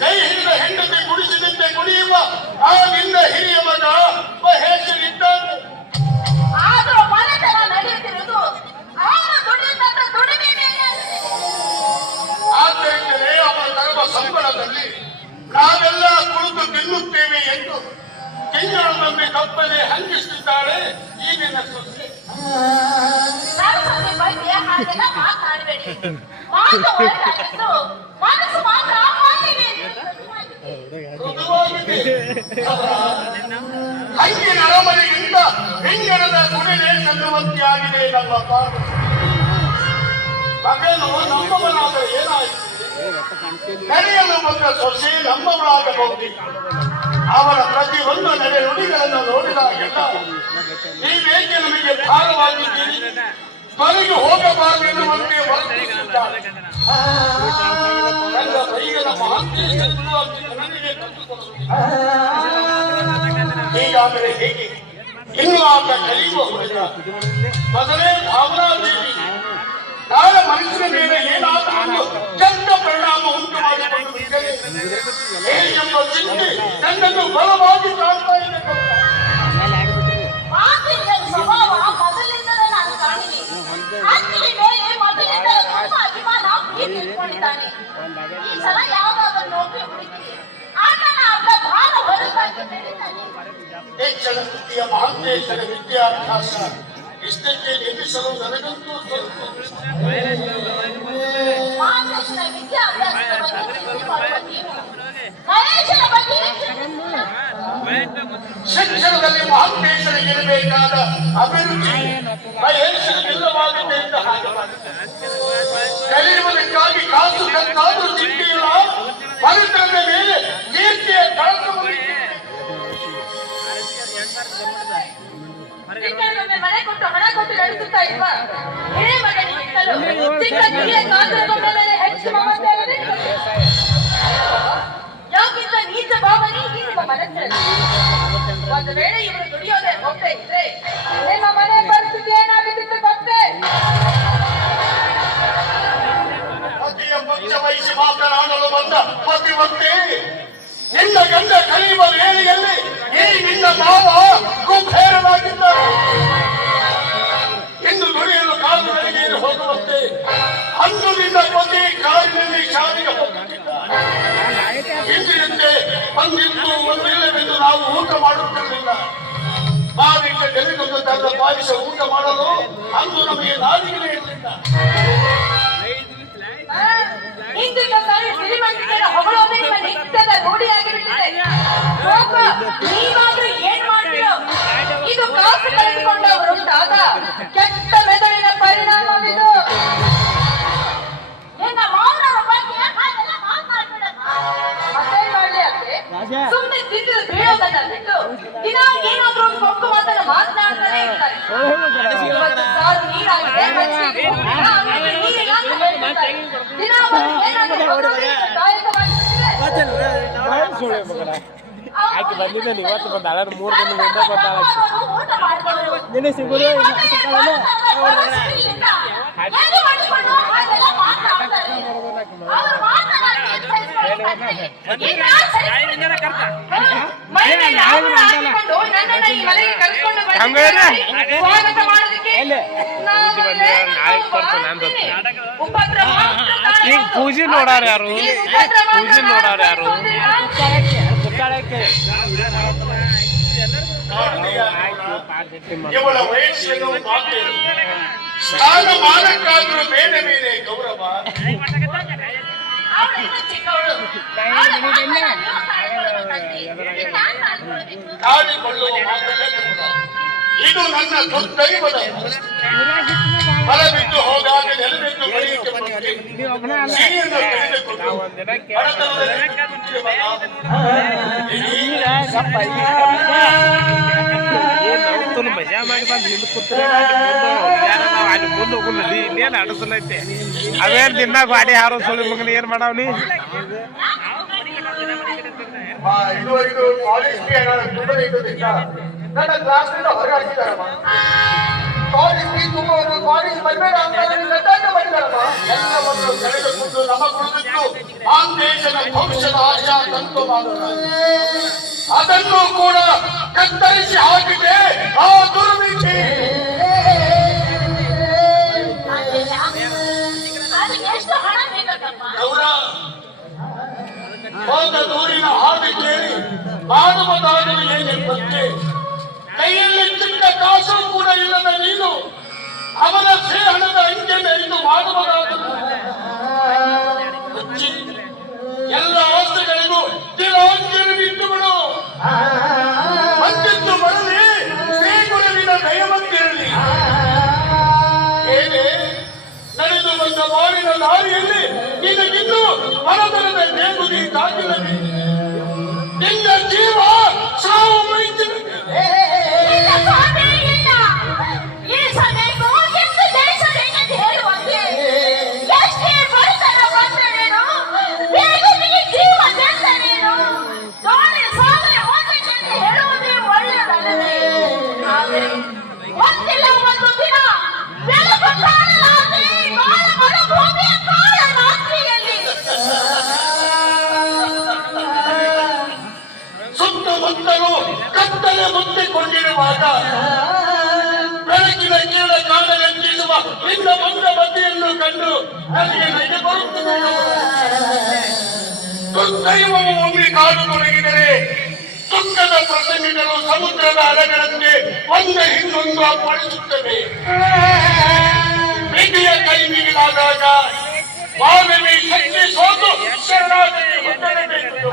ಕೈ ಹಿಡಿದ ಹೆಂಡತಿ ಕುಡಿಸಿದಂತೆ ಕುಡಿಯುವ ಆ ನಿನ್ನ ಹಿರಿಯ ಮಗ ಮಹೇಶನಿದ್ದಾನೆ. ಆದರೂ ಮನೆತನ ನಡೆಯುತ್ತಿರುವುದು ಅವನ ದುಡಿಮೆ ಮೇಲೆ. ಆದ್ದರಿಂದಲೇ ಅವರ ತರುವ ಸಂಬಳದಲ್ಲಿ ನಾವೆಲ್ಲ ಕುಳಿತು ತಿನ್ನುತ್ತೇವೆ ಎಂದು ತಿಂಗಳೊಮ್ಮೆ ತಪ್ಪದೆ ಹಂಗಿಸುತ್ತಿದ್ದಾಳೆ ಈ ನಿನ್ನ ಸೊಸೆ. ಸರಸ್ವತಿ ಬಗ್ಗೆ ಹಾಗೆಲ್ಲ ಮಾತನಾಡಬೇಡಿ. ಮಾತು ಒಳ್ಳೆಯದಾಗಿದ್ದು ಮನಸ್ಸು ಮಾತ್ರ ಹಂಗಿನ ಅರಮನೆಗಿಂತ ಹಿಂಗಣದ ಕುಡಿಲೆ ಸಲ್ಲುವಂತೆಯಾಗಿದೆ ನಮ್ಮ ಪಾಡು. ಮಗನು ನಮ್ಮವನಾದರೆ ಏನಾಯಿತು? ನಡೆಯಲು ಬಂದ ಸೊಸೆ ನಮ್ಮವರಾಗಬಹುದು. ಅವರ ಪ್ರತಿಯೊಂದು ನಡೆ ನುಡಿಗಳನ್ನು ನೋಡಿದಾಗೆಲ್ಲ ನೀವೇಕೆ ನಮಗೆ ಭಾರವಾಗಿದ್ದೀರಿ, ತೊಲಗಿ ಹೋಗಬಾರದೆನ್ನುವಂತೆ ವರ್ತಿಸುತ್ತಾರೆ. ನನ್ನ ಬೈಗನ ಮಹಾಂತೇಶ ನನಗೆ ಕಟ್ಟುಕೊಳ್ಳುವುದು. ಹೀಗಾದರೆ ಹೇಗೆ? ಇನ್ನು ಆತ ಕಲಿಯುವ ಹುಡುಗ ಮೊದಲೇ ಭಾವನಾದೇವಿ ನಾಳೆ ಮನುಷ್ಯನ ಮೇಲೆ ಏನಾದರೂ ಕೆಟ್ಟ ಪರಿಣಾಮ ಉಂಟು ಮಾಡಿಕೊಂಡು ಬಿಟ್ಟರೆ ಹೇಗೆಂಬ ಚಿಂತೆ ನನ್ನನ್ನು ಬಲವಾಗಿ ಕಾಡ್ತಾ ಇದೆ. ಸ್ವಭಾವ ಮೊದಲಿಂದಲೇ ನಾನು ಕಾಣಿನಿ. ಅತ್ತಿಗೆ ಮೇಲೆ ಮೊದಲಿಂದಲೇ ತುಂಬ ಅಭಿಮಾನ ಇಟ್ಕೊಂಡಿದ್ದಾನೆ. ಈ ಸಲ ಯಾವುದಾದ್ರೂ ನೌಕರಿ ಹುಡುಕಿ ಆತನ ಅರ್ಧ ಭಾರ ಹೊರತಾಗಿ ಬೆಳೀತಾನೆ. ಹೆಚ್ಚಳ ಸ್ಥಿತಿಯ ಮಹಾಂತೇಶನ ವಿದ್ಯಾಭ್ಯಾಸ ಇಷ್ಟಕ್ಕೆ ನಿಲ್ಲಿಸಲು ನನಗಂತೂ ಸ್ವಲ್ಪ ಮಹಾಂತೇಶನ ವಿದ್ಯಾಭ್ಯಾಸದ ಬಗ್ಗೆ ಚಿಂತೆ ಮಾಡುವ ನೀವು ಮಹೇಶನ ಬಗ್ಗೆ ಶಿಕ್ಷಣದಲ್ಲಿ ಮಹಾಂತೇಶನಿಗಿರಬೇಕಾದ ಅಭಿರುಚಿ ಮಹೇಶನಿಗಿಲ್ಲವಾಗಿದೆ ಎಂದು ಹಾಗೆ ಕಲಿಯುವುದಕ್ಕಾಗಿ ಕಾಸು ಕತ್ತಾದರೂ ಚಿಂತೆಯಿಲ್ಲ. ಪರಿಸರದ ಮೇಲೆ ಕೀರ್ತಿಯ ಕಳಕವನ್ನು ಮನೆ ಕೊಟ್ಟು ನಡೆಸುತ್ತಾ ಇಲ್ವಾ? ಹಿರೇ ಮಗನಿಗಿಂತಲೂ ಚಿಕ್ಕ ದುಡಿಯ ಕಾಂತಗೊಂಡ ಮೇಲೆ ಹೆಚ್ಚು ಮಮತೆ ಅಲ್ಲದೆ ಯಾಕಿಂತ ನೀಚ ಭಾವನೆ ಈ ನಿಮ್ಮ ಮನಸ್ಸಿನಲ್ಲಿ. ಒಂದು ವೇಳೆ ಇವರು ದುಡಿಯೋದೇ ಹೋಗ್ತಾ ಇದ್ರೆ ನಿಮ್ಮ ಮನೆ ಪರಿಸ್ಥಿತಿ ಏನಾಗುತ್ತಿತ್ತು ಗೊತ್ತೇ? ಪತಿಯ ಪಕ್ಷ ವಹಿಸಿ ಮಾತನಾಡಲು ಬಂದ ಪತಿವಂತೆ ನಿನ್ನ ಗಂಡ ಕಲಿಯುವ ವೇಳೆಯಲ್ಲಿ ಈ ನಿನ್ನ ಮಾವ ಕುಂಭೇರವಾಗಿದ್ದಾರೆ. ಇಂದು ದುಡಿಯಲು ಕಾಲುಗಳಿಗೆ ಹೋಗುವಂತೆ ಅಂದು ನಿನ್ನ ಪತಿ ಕಾರಿನಲ್ಲಿ ಶಾಲೆಗೆ ಹೋಗುತ್ತಿದ್ದ. ಇಂದಿನಂತೆ ಒಂದಿದ್ದು ಒಂದಿಲ್ಲವೆಂದು ನಾವು ಊಟ ಮಾಡುತ್ತಿರಲಿಲ್ಲ. ನಾವಿಂದ ತೆರೆಗೊಂದು ತನ್ನ ಪಾಯಸ ಊಟ ಮಾಡಲು ಅಂದು ನಮಗೆ ನಾಲಿಗೆ ಇರಲಿಲ್ಲ. ಇಂದಿನ ಶ್ರೀಮಂತಿಕೆಯ ಹೊಗಳೋದೇ ನಿಮ್ಮ ನಿತ್ಯದ ರೂಢಿಯಾಗಿ ಬಿಟ್ಟಿದೆ. ನೀವಾದ್ರೂ ಏನ್ ಮಾಡ್ತೀರೋ ಇದು ಕಾಸು ಕಳೆದುಕೊಂಡವರುಂಟಾದ ಕೆಟ್ಟ ಮೆದುಳಿನ ಪರಿಣಾಮವಿದು. ನಿನ್ನ ಮೌನವ ಬಗ್ಗೆ ಹಾಗೆಲ್ಲ ಮಾತನಾಡ್ಬೇಡಮ್ಮ. ಮತ್ತೇನ್ ಮಾಡ್ಲಿ ಅಂದ್ರೆ ಸುಮ್ಮನೆ ತಿಂದು ಬೀಳೋದನ್ನ ಬಿಟ್ಟು ದಿನ ಏನಾದ್ರೂ ಒಂದು ಕೊಟ್ಟು ಮಾತನ್ನ ಮಾತನಾಡ್ತಾನೆ ಇರ್ತಾರೆ. ಇವತ್ತು ಸಾರು ನೀರಾಗಿದೆ ದಿನ ಆಕೆ ಬಂದಿದ್ದೇನೆ ಇವತ್ತು ಬಂದಾಳ 3 ದಿನದಿಂದ ಬಂದಾಳ. ನಿನ್ನೆ ಸಿಗುದು ಈಗ ಪೂಜೆ ನೋಡಾರ ಯಾರು? ಪೂಜೆ ನೋಡಾರ ಯಾರು? ಇವಳ ವಯಸ್ಸಿನ ಸ್ಥಾನಮಾನಕ್ಕಾದರೂ ಬೇಡ ಬೇರೆ ಗೌರವ. ತಾಳಿಕೊಳ್ಳುವ ಮಾತಲ್ಲ ಇದು ನನ್ನ ದುರ್ದೈವದ ಫಲ ಬಿದ್ದು ಹೋದಾಗ ನೆಲಬಿದ್ದು ಬಳಿಯಕ್ಕೆ ಮಜಾ ಮಾಡಿ ಬಂದು ಹಿಂದೆ ಕೂತ್ರೆ ಅಲ್ಲಿ ಮುಂದೆ ಹೋಗುಲ್ಲ. ಇನ್ನೇನು ಅಡಸಲೈತೆ ಅವೇನು ದಿನ ಗಾಡಿ ಹಾರೋ ಸುಳಿ ಮಗನ ಏನ್ ಮಾಡವ್ನಿ? ಇದುವರೆಗೂ ಕಾಲೇಜ್ಗೆ ತುಂಬದೇ ಇದ್ದುದರಿಂದ ನನ್ನ ಕ್ಲಾಸ್ನಿಂದ ಹೊರಗಾಕಿದ್ದಾರಮ್ಮ. ಕಾಲೇಜ್ ಫೀಸ್ ತುಂಬವರು ಕಾಲೇಜ್ ಬರಬೇಡ ಅಂತ ಗದ್ದಾಟ ಮಾಡಿದಾರಮ್ಮ. ಎಲ್ಲವನ್ನು ಕಳೆದುಕೊಂಡು ನಮ್ಮ ಕುಳಿತು ಮಾಂದೇಶದ ಭವಿಷ್ಯದ ಆಶಾ ತತ್ವವಾದ ಅದನ್ನು ಕೂಡ ಕತ್ತರಿಸಿ ಹಾಕಿದೆ ಆ ದುರ್ವಿಧಿ. ಅದಕ್ಕೆ ಎಷ್ಟು ಹಣ ಬೇಕಪ್ಪ? ಗೌರ, ಹೋದ ದೂರಿನ ಹಾಗೆ ಕೇಳಿ ಮಾಡುವುದಾದರೂ ಏನೆಂಬಂತೆ ಕೈಯಲ್ಲಿ ಚಿಕ್ಕ ಕಾಸು ಕೂಡ ಇಲ್ಲದ ನೀನು ಅವನ ಹಣದ ಅಂಕೆಯನ್ನು ಇದು ಮಾಡುವುದಾದರೂ ಎಲ್ಲ ಆಸ್ತಿಗಳಿಗೂ ತಿಲಾಂಜಲಿ ಬಿಟ್ಟುಬಿಡು. ಮತ್ತಿದ್ದು ಬರಲಿ ಶ್ರೀ ಗುರುವಿನ ದಯವಂತಿರಲಿ. ಏನೇ ನಡೆದು ಬಂದ ಬಾಳಿನ ದಾರಿಯಲ್ಲಿ ನಿನಗಿನ್ನೂ ಮನದರದ ನೇಗುದಿ ತಾಗಿಲ್ಲದೆ ನಿನ್ನ ಜೀವ ಸಾವು ಮೈತಿದೆ. ಇಲ್ಲ ಸ್ವಾಮಿ, ಇಲ್ಲ. ಇಳಿಸಬೇಕು ಎಂದು ತಿಳಿಸಬೇಕೆಂದು ಹೇಳುವಂತೆ ಎಷ್ಟೇ ಬಡತನ ಬಂದರೇನು, ಬೇಗನಿಗೆ ಜೀವ ತೆಂದರೇನು, ದೋಣಿ ಸಾಗರ ಹೋಗಬೇಕೆಂದು ಹೇಳುವುದೇ ಒಳ್ಳೆಯದಲ್ಲವೇ? ಆದರೆ ಒಂದಿಲ್ಲ ಒಂದು ದಿನ ಬೆಳಕು ಕಾಣಲಾಗಿ ಬಾಳ ಮರುಭೂಮಿಯ ಕಾಳರಾತ್ರಿಯಲ್ಲಿ ಸುತ್ತಮುತ್ತಲು ಕತ್ತಲೆ ಮುತ್ತಿಕೊಂಡಿರುವಾಗ ಬೆಳಕಿನ ಕೀಳ ಕಾಣಲೆಂದಿರುವ ನಿನ್ನ ಬಂದ ಬದಿಯನ್ನು ಕಂಡು ನನಗೆ ನಗೆ ಬರುತ್ತದೆ. ದುರ್ದೈವವು ಒಮ್ಮೆ ಕಾಡು ತೊಡಗಿದರೆ ದುಃಖದ ಪ್ರಸಂಗಗಳು ಸಮುದ್ರದ ಅಲೆಗಳಂತೆ ಒಂದ ಹಿಂದೊಂದು ಅಪ್ಪಳಿಸುತ್ತವೆ. ಪ್ರೀತಿಯ ಕೈ ಮೀರಿದಾಗ ಮಾನವಿ ಶಕ್ತಿ ಸೋತು ಶರಣಾಗತಿ ಹೊಂದಲೇಬೇಕು.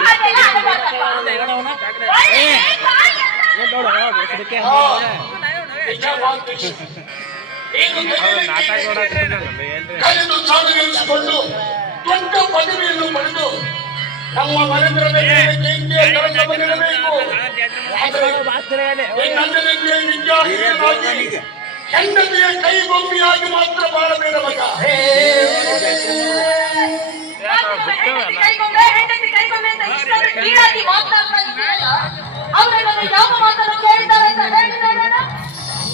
ಹಾಗೆಲ್ಲ ಆಗಬಾರ್ದಪ್ಪ. ಒಳ್ಳೆಯ ಕಲಿತು ಸಾಧನೆಸಿಕೊಂಡು ದೊಡ್ಡ ಪದವಿಯನ್ನು ಪಡೆದು ನಮ್ಮ ಮನೆತನದ ಜಯಂತಿಯ ಕೆಲಸವನ್ನಿರಬೇಕು. ವಿದ್ಯಾರ್ಥಿಗಳಾಗಿ ಹೆಂಡತಿಯ ಕೈಗೊಂಬಿಯಾಗಿ ಮಾತ್ರ ಬಾಳಬೇಡ ಮಗ. ಹೆಂಡತಿ ಕೈಗೊಂಬೆ ಅಂತ ಇಷ್ಟೊಂದು ಕೀಳಾಗಿ ಮಾತನಾಡ್ತಾ ಇದ್ದೀರಲ್ಲ, ಅವರನ್ನು ಯಾವ ಮಾತನ್ನು ಕೇಳಿದ್ದಾರೆ ಅಂತ ಹೇಳಿದ್ದೇನೆ.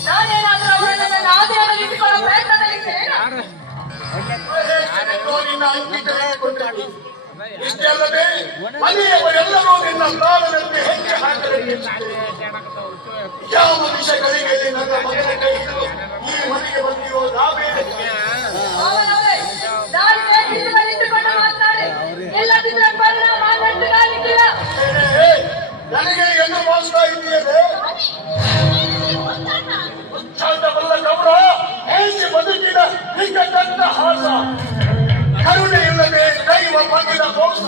ನಾನೇನಾದ್ರೂ ಅವರನ್ನು ನನ್ನ ಆದಿಯಾಗಿ ಇಟ್ಟುಕೊಳ್ಳೋ ಪ್ರಯತ್ನದಲ್ಲಿದ್ದೇನೆ. ಇಷ್ಟೇ ಅಲ್ಲದೆ ಮನೆಯವರೆಲ್ಲರೂ ನಿನ್ನ ಪ್ರಾಣದಂತೆ ಹೆಚ್ಚು ಹಾಕಬೇಕು. ಯಾವ ವಿಷಯಗಳಿಗೆ ನನ್ನ ಮಗನ ಕೈ ಹಿಡಿದು ಈ ಮನೆಗೆ ಬಂದಿರೋ ನಾವೇ ಅವನವರೇ, ನಾಳೆ ಹಿಂದಿನಲ್ಲಿಟ್ಟುಕೊಂಡು ಮಾತನಾಡಿ, ಇಲ್ಲದಿದ್ದರೆ ಪರಿಣಾಮ ನೆಟ್ಟಗಾಗಲಿಕ್ಕಿಲ್ಲ. ನನಗೆ ಎಂದು ಭಾವಿಸ್ತಾ ಇದೆಯೇ? ಉಚ್ಚಾಟವಲ್ಲ ಗೌರ, ಹೇಸಿ ಬದುಕಿದ ನಿಕಟ ಹಾಸ, ಕರುಣೆ ಇಲ್ಲದೆ ದೈವ ಬಂದಿದ ಮೋಸ.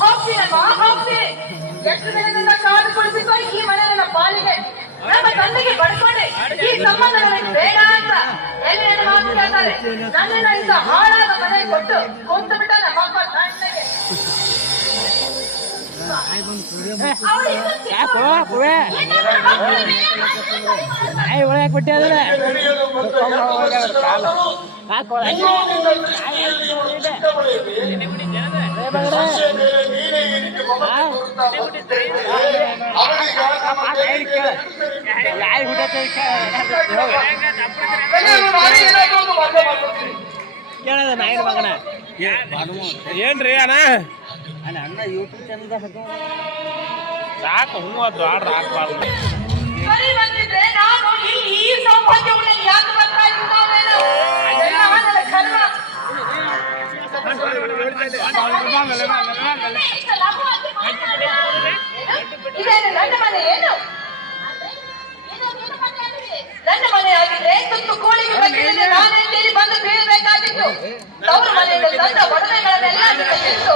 ಹೋಗ್ತೀನಮ್ಮ, ಹೋಗ್ತೀನಿ. ಎಷ್ಟು ದಿನದಿಂದ ಕಾದು ಕುಳಿಸಿಕೋ ಈ ಮನೆ ನನ್ನ ಪಾಲಿಗೆ. ನಮ್ಮ ತಂದೆಗೆ ಬಡ್ಕೊಂಡೆ ಈ ಸಂಬಂಧ ನನಗೆ ಬೇಡ ಅಂತ ಎಲ್ಲಿ ಏನು ಮಾತು ಕೇಳ್ತಾರೆ. ನನ್ನನ್ನ ಇಂಥ ಹಾಳಾದ ಮನೆ ಕೊಟ್ಟು ಕುಂತು ಬಿಟ್ಟ ನಮ್ಮ ಅಪ್ಪ ತಣ್ಣಗೆ. ನಡೆಯಲು ಬಂದ ಎರಡು ವರ್ಷಗಳಾದರೂ ಇನ್ನೂ ನಿನ್ನ ದೃಷ್ಟಿಯಲ್ಲಿ ಇವಳು ಚಿಕ್ಕವಳೇನೆ. ಸಸ್ಯ ಮೇಲೆ ನೀನೇ ಏನಿಗೆ ಮಮತೆ ತೋರುತ್ತಾ ಬಂದಿದ್ದೆ. ಅವಳಿಗೆ ಕೇಳದ ನಾಯಿನ ಮಗನ ಏನ್ರಿ ಅಣ್ಣ ಅಣ್ಣ ಯೂಟ್ಯೂಬ್ ಚಾನಲ್ ಸಾಕು ಹ್ಞೂ ಅದು ಆರ್ಡ್ರ್ ಹಾಕ್ಬಾರ್ದು. ಸರಿ ಬಂದಿದ್ರೆ ನಾನು ಈ ಸೌಭಾಗ್ಯವನ್ನು ಯಾಕೆ ಬರ್ತಾ ಇದ್ದಾವೇನೋ. ಅದೆಲ್ಲ ನನ್ನ ಕರ್ಮ. ಇಷ್ಟ ಲಘುವಾಗಿ ಮಾತನಾಡಿದ್ರೆ ಇದೇನು ನನ್ನ ಮನೆ ಏನು? ನನ್ನ ಮನೆ ಆಗಿದ್ರೆ ತುತ್ತು ಕೂಳಿಗೆ ಬಂದಿದ್ರೆ ನಾನೇ ಸೇರಿ ಬಂದು ಬೀಳಬೇಕಾಗಿತ್ತು. ತವರು ಮನೆಯಿಂದ ತಂದ ಒಡವೆಗಳನ್ನೆಲ್ಲ ಇಟ್ಟು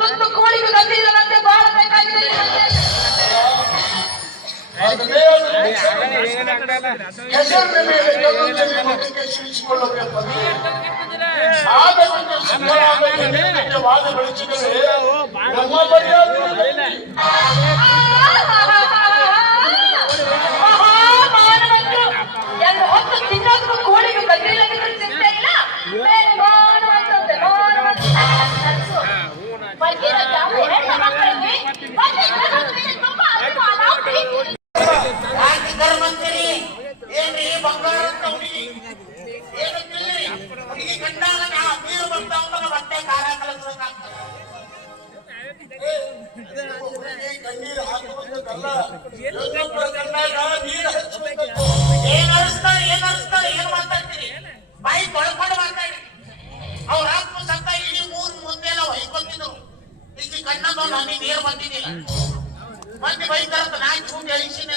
ತುತ್ತು ಕೂಳಿಗೆ ಗಂಭೀರವಂತೆ ಬಾಳಬೇಕಾಗಿದೆ. ಹೆಸರಿನ ಮೇಲೆ ಕಲ್ಲುಂಜಲಿ ಮುಖಕ್ಕೆ ಸಿಡಿಸಿಕೊಳ್ಳಬೇಕಂತ ಆದಷ್ಟು ಸಿದ್ಧರಾದ ನಿರ್ಣಯಕ್ಕೆ ವಾದ ಬೆಳೆಸಿದರೆ ನಮ್ಮ ಮರ್ಯಾದೆ ಮಹಾಮಾನವಂತರು ಎಂದು ಹೊತ್ತು ತಿನ್ನೋದಕ್ಕೂ ಕೂಳಿಗೆ ಗಂಭೀರವಾಗಿದ್ದು ಚಿಂತೆ ಇಲ್ಲ. ಮೇಲೆ ಮಾನವಂತಂತೆ ಮಾನವಂತ ಬಂದಿರೋ ಯಾವ ಹೆಣ್ಣು ಮಕ್ಕಳಿಗೆ ಒಂದೇ ಗ್ರಹದ ಮೇಲೆ ತುಂಬಾ ಅಭಿಮಾನ ಅಲ್ಲ, ಇನ್ನೊಬ್ಬರ ಕಣ್ಣಾಗ ನೀರು ಹಚ್ಚಬೇಕು. ಏನ್ ಅನಿಸ್ತಾ ಏನ್ ಮಾತಾಡ್ತೀರಿ? ಬಾಯಿ ತೊಳ್ಕೊಂಡು ಮಾತಾಡಿ. ಅವ್ರ ಆತ್ಮ ಸತ್ತ ಇಡೀ ಊರ್ ಮುಂದೆ ನಾವು ಹೊಯ್ಕೊತಿದ್ರು. ಇಷ್ಟು ಕಣ್ಣದು ನನಗೆ ನೀರು ಬಂದಿದ್ದಿಲ್ಲ. ಮತ್ತೆ ಬೈತಾರಂತ ನಾನ್ ಚೂಟ್ ಎಳಿಸಿನ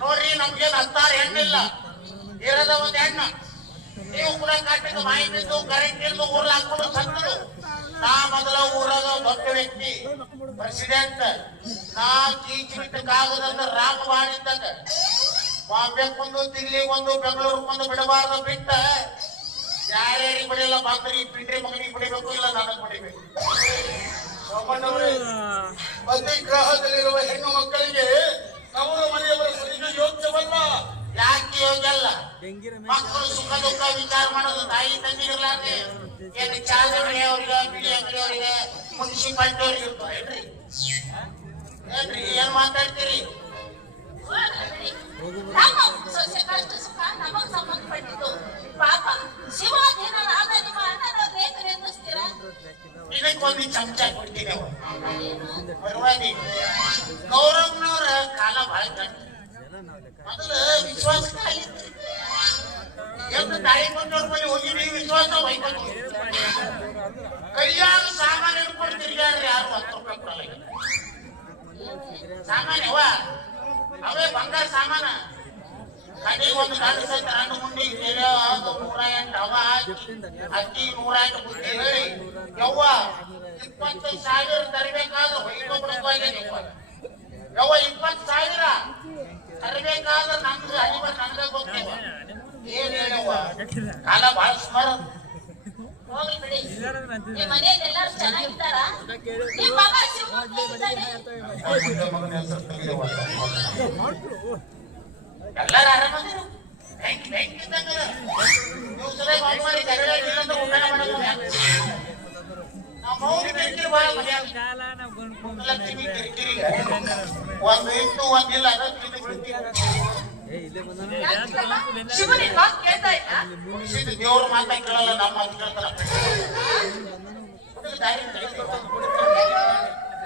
ನೋಡ್ರಿ, ನಮ್ಗೇನ್ 16 ಹೆಣ್ಣಿಲ್ಲ, ಇರೋದ ಒಂದ್ ಹೆಣ್ಣು. ನೀವು ಕೂಡ ಕಾಟಿದ ಮಾಹಿತಿದ್ದು ಕರೆಂಟ್ ಇದ್ದು ಊರ್ಲ ಹಾಕೊಂಡು ಸತ್ತರು. ನಾ ಮೊದಲ ಊರಾಗ ದೊಡ್ಡ ವ್ಯಕ್ತಿ, ಪ್ರೆಸಿಡೆಂಟ್. ನಾ ಕೀಚಿ ಬಿಟ್ಟಕ್ಕಾಗದಂದ್ರೆ ರಾಮಬಾಣ್ ಇದ್ದಂಗ ಬಾಂಬೆಗೊಂದು, ದಿಲ್ಲಿಗೊಂದು, ಬೆಂಗಳೂರಿಗೊಂದು ಬಿಡಬಾರ್ದು. ಬಿಟ್ಟ ಯಾರ್ಯಾರಿಗೆ ಬಿಡಿಲ್ಲ, ಬಾಂಬರಿ ಪಿಂಡ್ರಿ ಮಗನಿಗೆ ಬಿಡಬೇಕು, ಇಲ್ಲ ನನಗ್ ಬಿಡಬೇಕು. ಸೋಮಣ್ಣವ್ರೆ, ಪತಿ ಗ್ರಹದಲ್ಲಿರುವ ಹೆಣ್ಣು ಮಕ್ಕಳಿಗೆ ತವರ ಮನೆಯವರ ಸಲಿಗೆ ಯೋಗ್ಯವಲ್ಲ. ಯಾಕೆ ಯೋಗ್ಯ ಅಲ್ಲ? ಮಕ್ಕಳು ಸುಖ ದುಃಖ ವಿಚಾರ ಮಾಡೋದು ತಾಯಿ ತಂದಿರಲಾರ್ದೆ ಏನು ಚಾದ ಮನೆಯವ್ರಿಗೆ, ಬಿಳಿ ಅಂಗಡಿಯವರಿಗೆ, ಮುನ್ಸಿಪಾಲ್ಟಿ ಅವ್ರಿಗೆ ಇರ್ತಾರೆ ಏನ್ರಿ? ಏನ್ ಮಾತಾಡ್ತೀರಿ? ನಮ್ಮ ಸೊಸೆ ಕಷ್ಟ ಸುಖ ನಮಗ್ ಸಂಬಂಧಪಟ್ಟಿದ್ದು. ಪಾಪ ಶಿವಾಧೀನರಾದ ನಿಮ್ಮ ಅಣ್ಣನ ಬೇಕು ನಿಲ್ಲಿಸ್ತೀರಾ? ಇದಕ್ಕೊಂದು ಚಮಚ ಕೊಡ್ತೀನಿ. ಪರವಾಗಿ ಗೌರವ್ನವ್ರ ಕಾಲ ಬಹಳ ಕಷ್ಟ. ಮೊದಲು ವಿಶ್ವಾಸ ಎಷ್ಟು ತಾಯಿ ಬಂದವ್ರ ಬಳಿ ಹೋಗಿದ್ವಿ, ವಿಶ್ವಾಸ ಹೊಯ್ಕೊಂಡು ಕೈಯಾಗ ಸಾಮಾನು ಹಿಡ್ಕೊಂಡು ತಿರ್ಗಾಡ್ರಿ, ಯಾರು 10 ರೂಪಾಯಿ ಕೊಡಲ್ಲ. ಸಾಮಾನ್ಯವ ಅವೇ ಬಂಗಾರ ಸಾಮಾನ. ಕಡೆಗೆ ಒಂದು ಗಂಡಸ ಹಣ್ಣು ಮುಂಡಿ 108 ಅವ ಅಕ್ಕಿ 108 ಬುದ್ಧಿ ಹೇಳಿ ಯವ್ವ 25,000 ತರಬೇಕಾದ್ರೆ ಹೊಯ್ಕೊಬಿಡಕ್ಕಾಗ್ಯದ. ಯವ್ವ 20,000 ತರಬೇಕಾದ್ರೆ ನಮ್ದು ಅನಿವ ನನಗ ಗೊತ್ತೇವ. ಏನ್ ಹೇಳವ್ವ, ಕಾಲ ಬಹಳ ಸುಮಾರು. ಹೋಗ್ಲಿ ಬಿಡಿ. ನಿಮ್ಮ ಮನೆಯಲ್ಲಿ ಎಲ್ಲರೂ ಚೆನ್ನಾಗಿದ್ದಾರ? ನಿಮ್ಮ ಮಗ ಶಿವಮೊಗ್ಗ ಇದ್ದಾನೆ? ಮಗನ ಹೆಸರು ತೆಗೆದವ. ಎಲ್ಲಾರು ಆರಾಮದಿರು? ಬ್ಯಾಂಕ್ ಇದ್ದಂಗ ದಿವಸದಾಗ ಮಾಡಿ ಜಗಳ ಇಲ್ಲಂತ ಊಟ ಮಾಡೋದು. ನಮ್ಮ ಅವ್ರಿಗೆ ಕಿರಿಕಿರಿ ಬಹಳ ಮರ್ಯಾದೆ. ಲಕ್ಷ್ಮಿ ಕಿರಿಕಿರಿಗೆ ಒಂದು ಇತ್ತು ಒಂದಿಲ್ಲ, ಅದ ತಿಂದು ಬಿಡ್ತೀವಿ. ಶಿವನಿಗೆ ಮಾತು ಕೇಳ್ತಾ ಇದ್ದ? ದೇವ್ರ ಮಾತಾ ಕೇಳಲ್ಲ, ನಮ್ಮ ಮಾತು ಕೇಳ್ತಾರ.